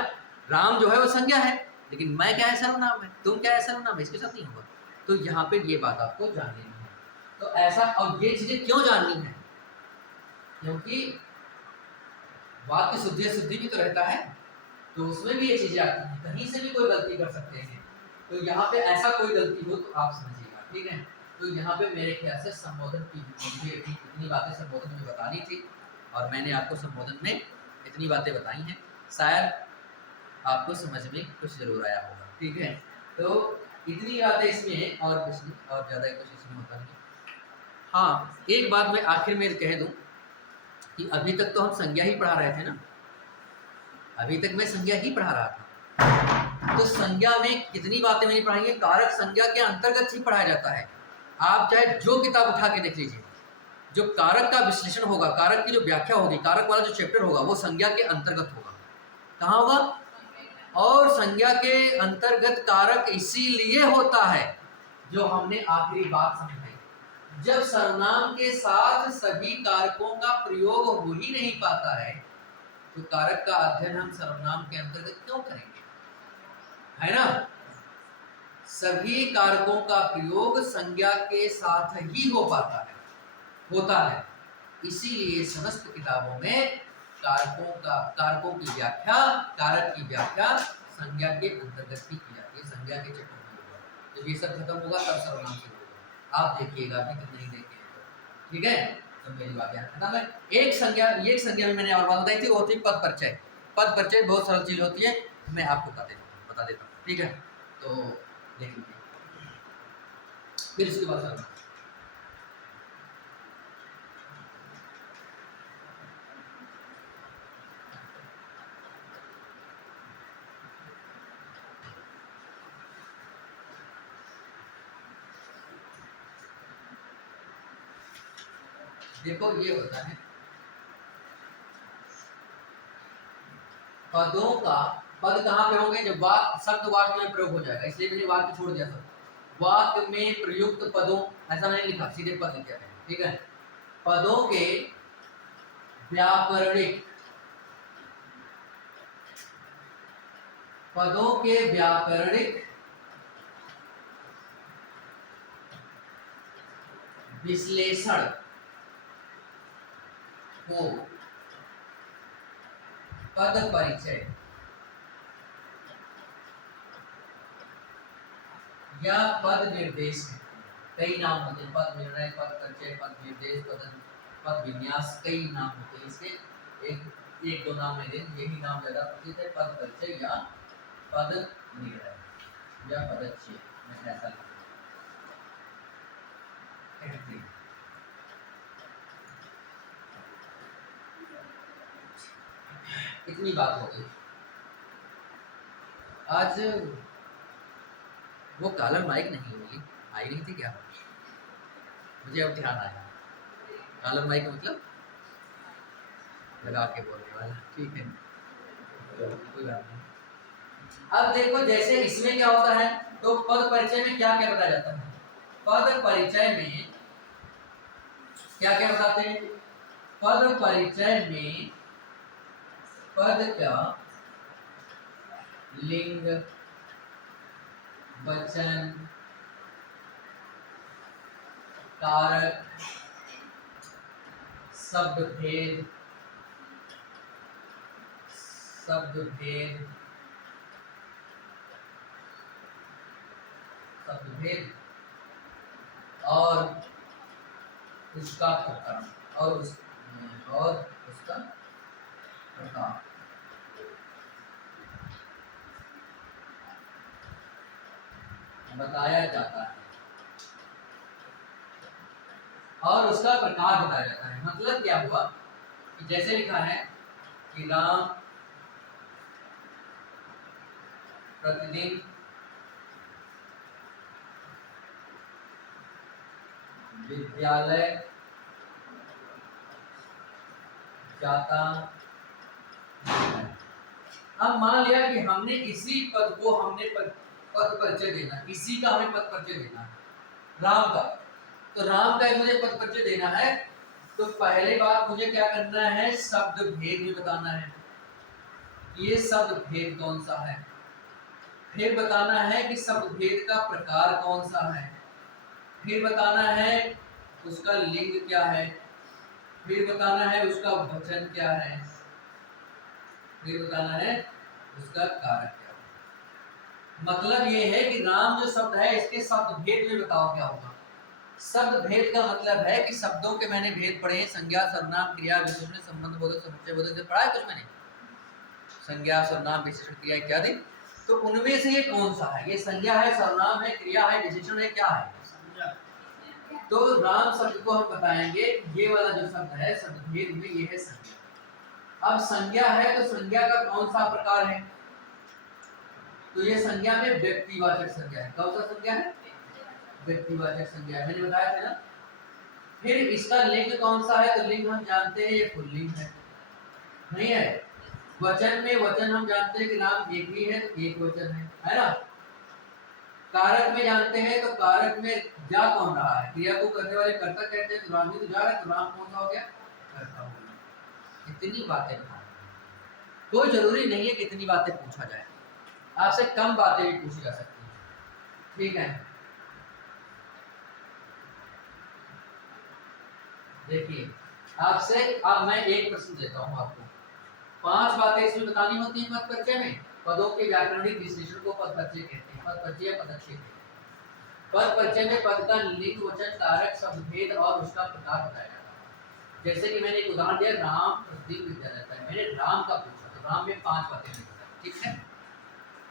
राम जो है वो संज्ञा है, लेकिन मैं क्या है? सर्वनाम है। तुम क्या है? सर्वनाम है, इसके साथ नहीं होगा। तो यहाँ पे ये बात आपको जान लेनी है। तो ऐसा, और ये चीजें क्यों जाननी है? क्योंकि वाक्य शुद्धि शुद्धि भी तो रहता है, तो उसमें भी ये चीजें आती हैं, कहीं से भी कोई गलती कर सकते हैं। तो यहाँ पे ऐसा कोई गलती हो तो आप समझिएगा, ठीक है? तो यहाँ पे मेरे ख्याल से संबोधन की मुझे इतनी बातें संबोधन में बतानी थी, और मैंने आपको संबोधन में इतनी बातें बताई हैं। शायद आपको समझ में कुछ जरूर आया होगा, ठीक है? तो इतनी बातें इसमें, और कुछ नहीं, और ज़्यादा कुछ इसमें होता नहीं। हाँ, एक बात मैं आखिर में कह दूँ कि अभी तक तो हम संज्ञा ही पढ़ा रहे थे ना, अभी तक मैं संज्ञा ही पढ़ा रहा था। तो संज्ञा में कितनी बातें मैंने पढ़ाई है, कारक संज्ञा के अंतर्गत ही पढ़ाया जाता है। आप चाहे जो किताब उठा के देख लीजिए, जो कारक का विश्लेषण होगा, कारक की जो व्याख्या होगी, कारक वाला जो चैप्टर होगा वो संज्ञा के अंतर्गत होगा। कहाँ होगा? और संज्ञा के अंतर्गत कारक इसीलिए होता है, जो हमने आखिरी बात समझाई, जब सर्वनाम के साथ सभी कारकों का प्रयोग हो ही नहीं पाता है, तो कारक का अध्ययन हम सर्वनाम के अंतर्गत क्यों करेंगे, है ना? सभी कारकों का प्रयोग संज्ञा के साथ ही हो पाता है, होता है। इसीलिए समस्त किताबों में कारकों की व्याख्या, कारक की व्याख्या संज्ञा के अंतर्गत ही की जाती है, संज्ञा के चक्कर में होगा। जब ये सब खत्म होगा तब सर्वनाम शुरू होगा। आप देखिएगा, अभी तक नहीं देखे, ठीक है? तो मेरी बात यहाँ खत्म है। एक संज्ञा में मैंने और बात बताई थी, वो थी पद परिचय। पद परिचय बहुत सरल चीज होती है, मैं आपको बता देता हूँ, ठीक है? तो देख लीजिए, फिर इसके बाद सर्वनाम। देखो ये होता है पदों का, पद कहाँ पे होंगे? जब शब्द वाक्य में प्रयोग हो जाएगा, इसलिए मैंने वाक्य छोड़ दिया था। वाक्य में प्रयुक्त पदों, ऐसा मैंने लिखा, सीधे पद लिख दिया, ठीक है? पदों के व्याकरणिक, पदों के व्याकरणिक विश्लेषण को पद परिचय या पद निर्देश, कई नाम होते हैं, पद निर्णय, पद परिचय, पद निर्देश, पद विन्यास, कई नाम होते हैं इसके। एक दो नाम नहीं, यही नाम ज्यादा प्रचलित है, पद परिचय या पद निर्णय या पदच्छेद, मैं ऐसा कहते हैं। इतनी बात हो गई। आज वो कॉलर माइक नहीं होगी, आई नहीं थी क्या? मुझे अब ध्यान आया, कॉलर माइक मतलब लगा के बोलने वाला, ठीक है? तो कोई बात नहीं। अब देखो, जैसे इसमें क्या होता है, तो पद परिचय में क्या क्या बताया जाता है? पद परिचय में क्या क्या बताते हैं? पद परिचय में पद का लिंग, वचन, कारक, शब्द भेद, भेद और उसका प्रकार और उसका प्रकार बताया जाता है और उसका प्रकार बताया जाता है। मतलब क्या हुआ कि जैसे लिखा है कि राम प्रतिदिन विद्यालय जाता है। अब मान लिया कि हमने इसी पद को पद परिचय देना, इसी का हमें पद परिचय देना है, राम का। तो राम का मुझे पद परिचय देना है, तो पहले बात मुझे क्या करना है, शब्द भेद भी बताना है। ये शब्द भेद कौन सा है, फिर बताना है कि शब्द भेद का प्रकार कौन सा है, फिर बताना है उसका लिंग क्या है, फिर बताना है उसका वचन क्या है, फिर बताना है उसका कारक क्या है। मतलब ये है कि राम जो शब्द है इसके शब्द भेद में बताओ क्या होगा। शब्द भेद का मतलब है कि शब्दों के मैंने भेद पढ़े हैं, संज्ञा सर्वनाम क्रिया विशेषण संबंध बोधक समुच्चय बोधक से पढ़ा है कुछ मैंने, संज्ञा सर्वनाम विशेषण क्रिया इत्यादि। तो उनमें से ये कौन सा है, ये संज्ञा है, सर्वनाम है, क्रिया है, विशेषण है, क्या है। तो राम शब्द को हम बताएंगे, ये वाला जो शब्द है शब्द भेद में ये है संज्ञा। अब संज्ञा है तो संज्ञा का कौन सा प्रकार है, तो ये संज्ञा में व्यक्तिवाचक संज्ञा है। कौन सा संज्ञा है, व्यक्तिवाचक संज्ञा है, मैंने बताया था ना। फिर इसका लिंग कौन सा है, तो लिंग हम जानते हैं ये पुल्लिंग है, नहीं है। वचन में वचन हम जानते हैं कि राम एक ही है, तो एक वचन है ना। कारक में जानते हैं तो कारक में जा कौन रहा है, क्रिया को करने वाले कर्ता कहते हैं, तो राम ही तो जा रहा है, तो राम कौन सा हो गया, कर्ता हो गया। इतनी बातें बताएं, कोई जरूरी नहीं है कि इतनी बातें पूछा जाए, आपसे कम बातें भी पूछी जा सकती हैं, ठीक है। देखिए आपसे अब मैं एक प्रश्न देता हूं आपको, 5 बातें इसमें बतानी होती हैं पद परिचय में। पदों के व्याकरणिक विश्लेषण को पद परिचय कहते हैं, पद परिचय या पदच्छेद कहते हैं। पद परिचय में पद का लिंग वचन कारक शब्द भेद और उसका प्रकार बताया जाता है। जैसे कि मैंने एक उदाहरण दिया, राम प्रतिदिन विद्यालय जाता है, मैंने राम का पूछा तो राम में 5 बातें बताई, ठीक है।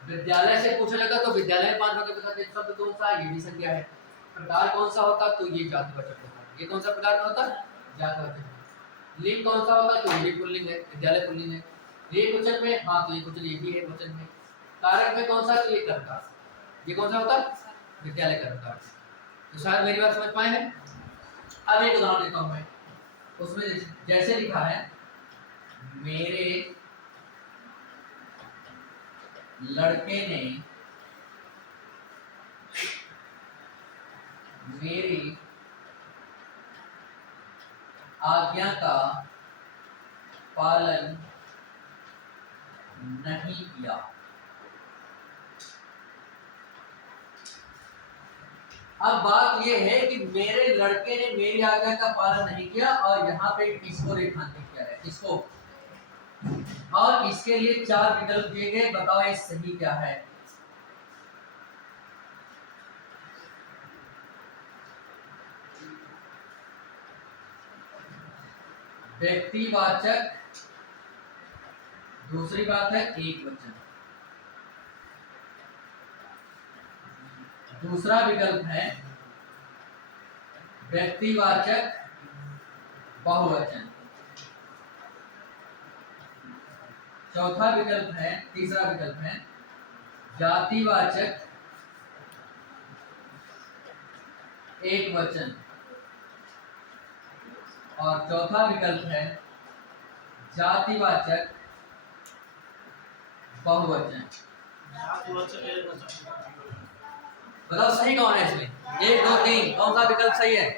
विद्यालय से पूछा जाता तो विद्यालय में 5 बातें बताते। शब्द कौन सा, ये भी संज्ञा है। प्रकार कौन सा होता, तो ये जातिवाचक होता, ये कौन सा प्रकार होता, जातिवाचक। लिंग कौन सा होता, तो ये पुल्लिंग है, विद्यालय पुल्लिंग है। ये वचन में, हाँ तो ये वचन ये भी है वचन में। कारक में कौन सा, तो ये कर्ता, ये कौन सा होता, विद्यालय कर्ता। तो शायद मेरी बात समझ पाए हैं। अब एक उदाहरण देता हूं मैं, उसमें जैसे लिखा है, मेरे लड़के ने मेरी आज्ञा का पालन नहीं किया। अब बात यह है कि मेरे लड़के ने मेरी आज्ञा का पालन नहीं किया, और यहाँ पे किसको रेखांकित किया है, किसको, और इसके लिए 4 विकल्प दिए गए, बताओ ये सही क्या है। व्यक्तिवाचक, दूसरी बात है एक वचन, दूसरा विकल्प है व्यक्तिवाचक बहुवचन, चौथा विकल्प है, तीसरा विकल्प है जातिवाचक एक वचन, और चौथा विकल्प है जातिवाचक बहुवचन। बताओ सही कौन है इसमें, 1 2 3 कौन सा विकल्प सही है,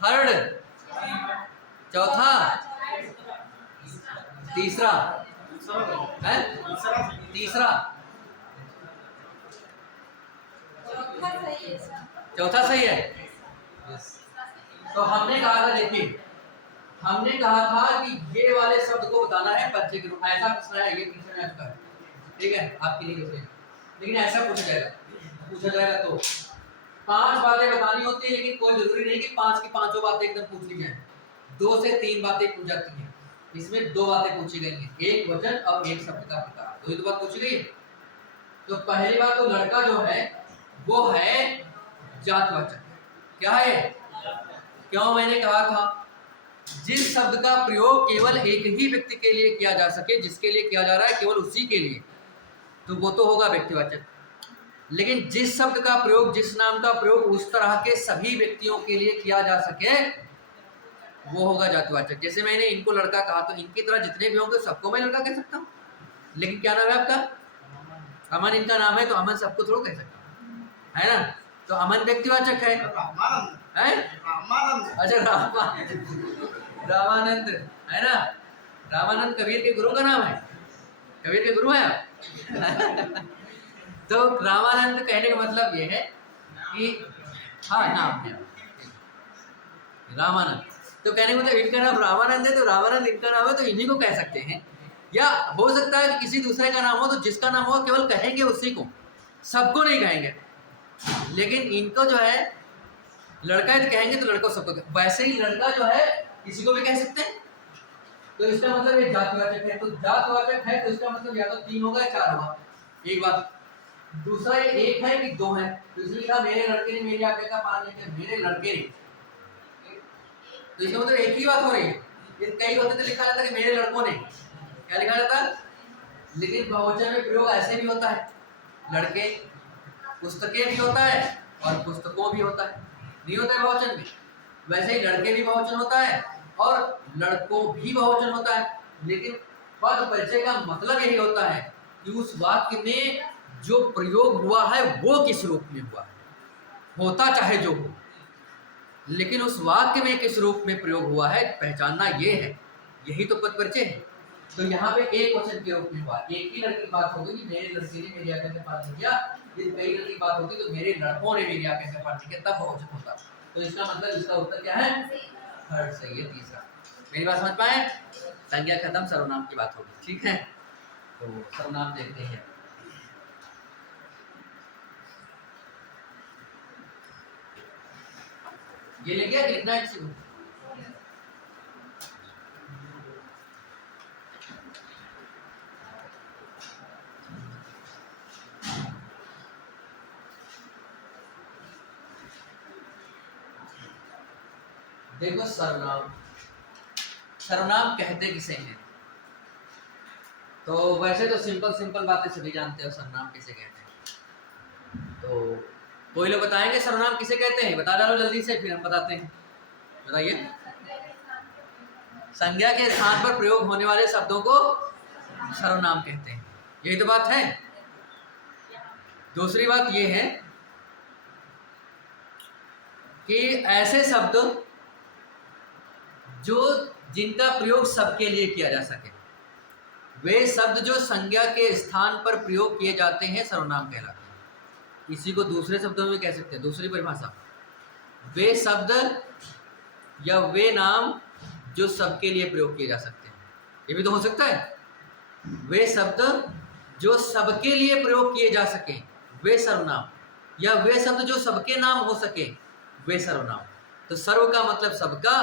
थर्ड, चौथा, तीसरा है, तीसरा, चौथा सही है। तो हमने कहा था, देखिए हमने कहा था कि ये वाले शब्द को बताना है परिचय के रूप, ऐसा प्रश्न है, ये पीछे में आपका है, ठीक है, आपके लिए, लेकिन ऐसा पूछा जाएगा पूछा जाएगा तो 5 बातें बतानी होती है, लेकिन कोई जरूरी नहीं कि 5 की 5 बातें एकदम पूछ ली जाए। 2 से 3 बातें पूछ जाती हैं। इसमें 2 बातें पूछी गई हैं, एक वचन और एक शब्द का प्रकार, 2 ही तो बात पूछी गई है। तो पहली बात तो लड़का जो है वो है जातवाचक। क्या है? क्यों मैंने कहा था जिस शब्द का प्रयोग केवल एक ही व्यक्ति के लिए किया जा सके, जिसके लिए किया जा रहा है केवल उसी के लिए, तो वो तो होगा व्यक्तिवाचक। लेकिन जिस शब्द का प्रयोग, जिस नाम का प्रयोग उस तरह के सभी व्यक्तियों के लिए किया जा सके, वो होगा जातिवाचक। जैसे मैंने इनको लड़का कहा, तो इनकी तरह जितने भी होंगे सबको मैं लड़का कह सकता हूँ। लेकिन क्या नाम है आपका? अमन इनका नाम है, तो अमन सबको थोड़ा कह सकता हूँ, है ना? तो अमन व्यक्तिवाचक है। अच्छा, रामानंद है ना? रामानंद कबीर के गुरु का नाम है। कबीर के गुरु है आप? तो रामानंद कहने का मतलब ये है कि हाँ नाम है रामानंद। तो कहने का मतलब इनका नाम रामानंद है, तो रामानंद इनका नाम है, तो इन्हीं को कह सकते हैं। या हो सकता है कि किसी दूसरे का नाम हो, तो जिसका नाम हो केवल कहेंगे उसी को, सबको नहीं कहेंगे। लेकिन इनको जो है लड़का है तो कहेंगे, तो लड़का सबको। वैसे ही लड़का जो है किसी को भी कह सकते हैं, तो इसका मतलब ये जातिवाचक है। तो जातिवाचक है तो इसका मतलब या तो 3 होगा या 4 होगा। एक बात। दूसरा ये एक है कि 2 है, तो इसलिए लिखा मेरे लड़के ने मेरी आज्ञा का पालन किया, मेरे लड़के ने, तो इसका मतलब एक ही बात हो रही है। ये कई होते तो लिखा जाता है कि मेरे लड़कों ने, क्या लिखा जाता? लेकिन बहुवचन में प्रयोग ऐसे भी होता है, लड़के, पुस्तकें भी होता है और पुस्तकों भी होता है, नहीं होता है बहुवचन में। वैसे ही लड़के भी बहुवचन होता है और लड़कों भी बहुवचन होता है। लेकिन पद परिचय का मतलब यही होता है कि उस वाक्य में जो प्रयोग हुआ है वो किस रूप में हुआ है, होता चाहे जो हो, लेकिन उस वाक्य में किस रूप में प्रयोग हुआ है पहचानना ये है, यही तो पद परिचय है। तो यहाँ पे एक वचन के रूप में हुआ, एक ही लड़के की बात होगी कि मेरे लड़के ने मेरी आज्ञा का पालन किया। यदि कई लड़की की बात होती तो मेरे लड़कों ने मेरी आज्ञा का पालन किया, तब बहुवचन होता। तो इसका मतलब इसका उत्तर क्या है? थर्ड सही है, तीसरा। मेरी बात समझ पाए? संज्ञा खत्म, सर्वनाम की बात होगी, ठीक है? तो सर्वनाम देखते हैं। ये ले गया, लिखना है किसी को? देखो सर्वनाम, सर्वनाम कहते किसे हैं? तो वैसे तो सिंपल सिंपल बातें सभी जानते हो, सर्वनाम किसे कहते हैं। तो कोई लोग बताएंगे सर्वनाम किसे कहते हैं? बता डालो जल्दी से, फिर हम बताते हैं। बताइए। संज्ञा के स्थान पर प्रयोग होने वाले शब्दों को सर्वनाम कहते हैं, यही तो बात है। दूसरी बात यह है कि ऐसे शब्द जो जिनका प्रयोग सबके लिए किया जा सके, वे शब्द जो संज्ञा के स्थान पर प्रयोग किए जाते हैं सर्वनाम कहलाते हैं। इसी को दूसरे शब्दों में कह सकते हैं, दूसरी परिभाषा, वे शब्द या वे नाम जो सबके लिए प्रयोग किए जा सकते हैं। ये भी तो हो सकता है। वे शब्द जो सबके लिए प्रयोग किए जा सके वे सर्वनाम, या वे शब्द जो सबके नाम हो सके वे सर्वनाम। तो सर्व का मतलब सबका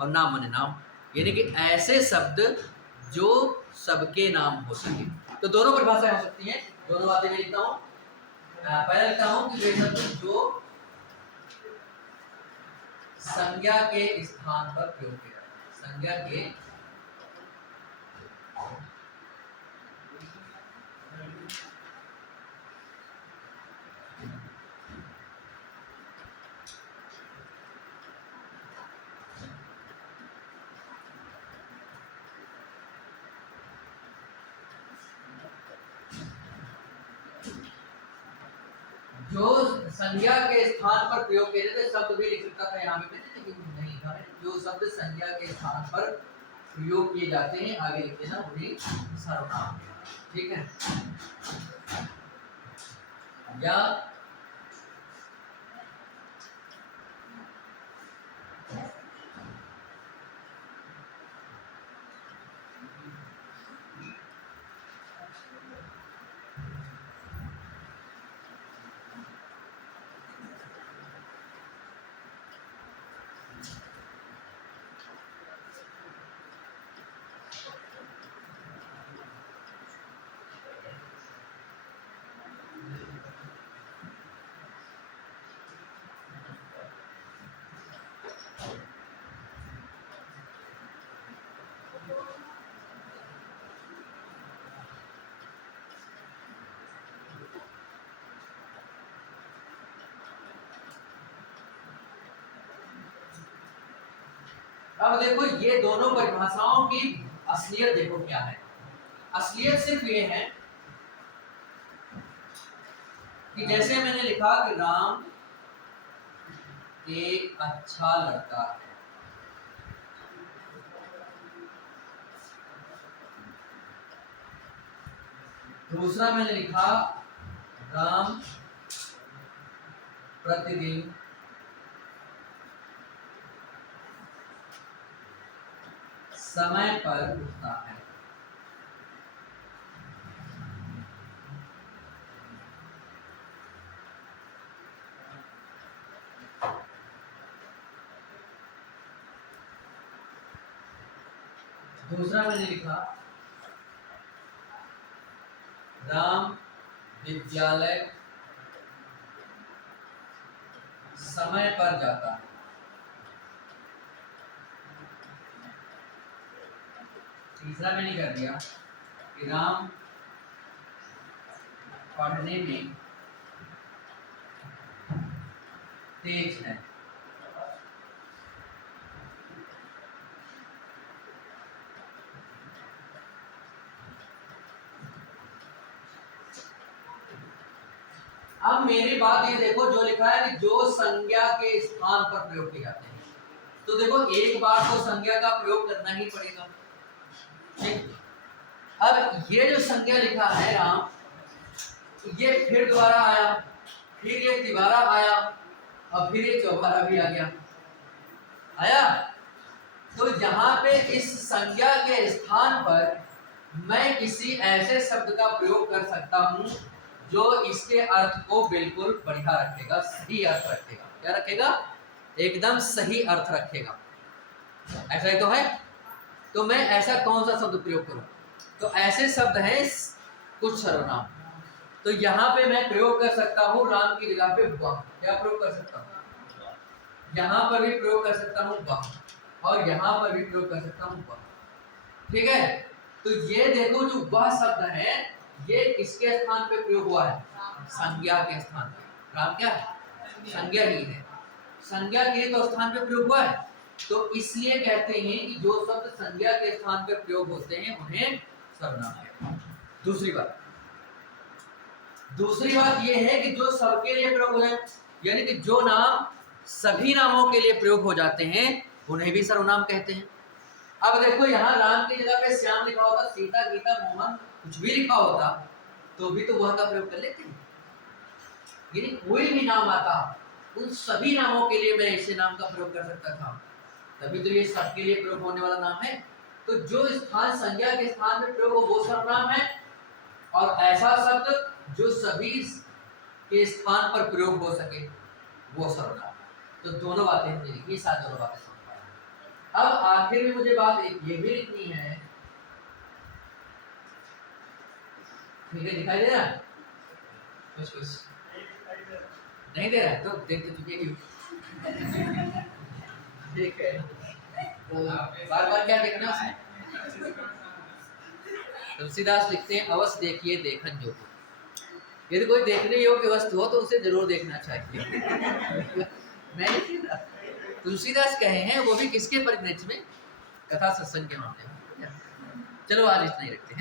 और नाम माने नाम, यानी कि ऐसे शब्द जो सबके नाम हो सके। तो दोनों परिभाषाएं हो सकती हैं, दोनों बातें मैं लिखता हूँ। पहले लिखता हूँ कि वे शब्द जो संज्ञा के स्थान पर प्रयोग किया जाता है, संज्ञा के जो संज्ञा के स्थान पर प्रयोग किए जाते, शब्द भी लिख सकता था यहाँ पे, लेकिन नहीं था। जो शब्द संज्ञा के स्थान पर प्रयोग किए जाते हैं आगे लिखते हैं उन्हें सर्वनाम, ठीक है? या अब देखो ये दोनों परिभाषाओं की असलियत देखो क्या है। असलियत सिर्फ ये है कि जैसे मैंने लिखा कि राम एक अच्छा लड़का है, दूसरा मैंने लिखा राम प्रतिदिन समय पर उठता है। दूसरा मैंने लिखा राम विद्यालय समय पर जाता है। तीसरा मैंने कर दिया कि राम पढ़ने में तेज है। अब मेरी बात ये देखो, जो लिखा है कि जो संज्ञा के स्थान पर प्रयोग किए जाते हैं, तो देखो एक बार तो संज्ञा का प्रयोग करना ही पड़ेगा। ठीक, अब ये जो संज्ञा लिखा है राम, ये फिर दोबारा आया, फिर ये तिबारा आया, और फिर ये चौबारा भी आ गया, आया। तो यहाँ पे इस संज्ञा के स्थान पर मैं किसी ऐसे शब्द का प्रयोग कर सकता हूँ जो इसके अर्थ को बिल्कुल बढ़िया रखेगा, सही अर्थ रखेगा। क्या रखेगा? एकदम सही अर्थ रखेगा। ऐसा ही तो है। तो मैं ऐसा कौन सा शब्द प्रयोग करूं? तो ऐसे शब्द हैं कुछ सर्वनाम। तो यहाँ पे मैं प्रयोग कर सकता हूँ राम की जगह पे वह। क्या प्रयोग कर सकता हूँ? यहाँ पर भी प्रयोग कर सकता हूँ वह, और यहाँ पर भी प्रयोग कर सकता हूँ वह। ठीक है। तो ये देखो जो वह शब्द है, ये किसके स्थान पे प्रयोग हुआ है? संज्ञा के स्थान पे। राम क्या है? संज्ञा ही है। संज्ञा के तो स्थान पे प्रयोग हुआ है, तो इसलिए कहते हैं कि जो शब्द संज्ञा के स्थान पे प्रयोग होते हैं उन्हें सर्वनाम कहते हैं। दूसरी बात यह है कि जो सबके लिए प्रयोग हो जाए, यानी कि जो नाम सभी नामों के लिए प्रयोग हो जाते हैं उन्हें भी सर्वनाम कहते हैं। अब देखो यहाँ राम की जगह पे श्याम लिखा होता, सीता, गीता, मोहन कुछ भी लिखा होता, तो भी तो वह का प्रयोग कर लेते हैं। यानी कोई भी नाम आता, उन सभी नामों के लिए मैं ऐसे नाम का प्रयोग कर सकता था, तभी तो ये सबके लिए प्रयोग होने वाला नाम है। तो जो स्थान संज्ञा के स्थान में प्रयोग हो वो सर्वनाम है, और ऐसा शब्द जो सभी के स्थान पर प्रयोग हो सके वो सर्वनाम। तो दोनों बातें हमने लिखी, साथ दोनों बातें समझ पाए। अब आखिर में मुझे बात ये भी लिखनी है, ठीक है? दिखाई दे रहा है कुछ नहीं दे रहा है तो देख तो चुके ही। ठीक है, तो बार बार क्या देखना उसमें? तुलसीदास लिखते हैं अवश्य देखिए देखन जोग। यदि कोई देखने योग्य वस्तु हो तो उसे जरूर देखना चाहिए। मैं तुलसीदास कहे हैं, वो भी किसके परिप्रेक्ष्य में? कथा सत्संग के मामले में। चलो आज इतना ही रखते हैं।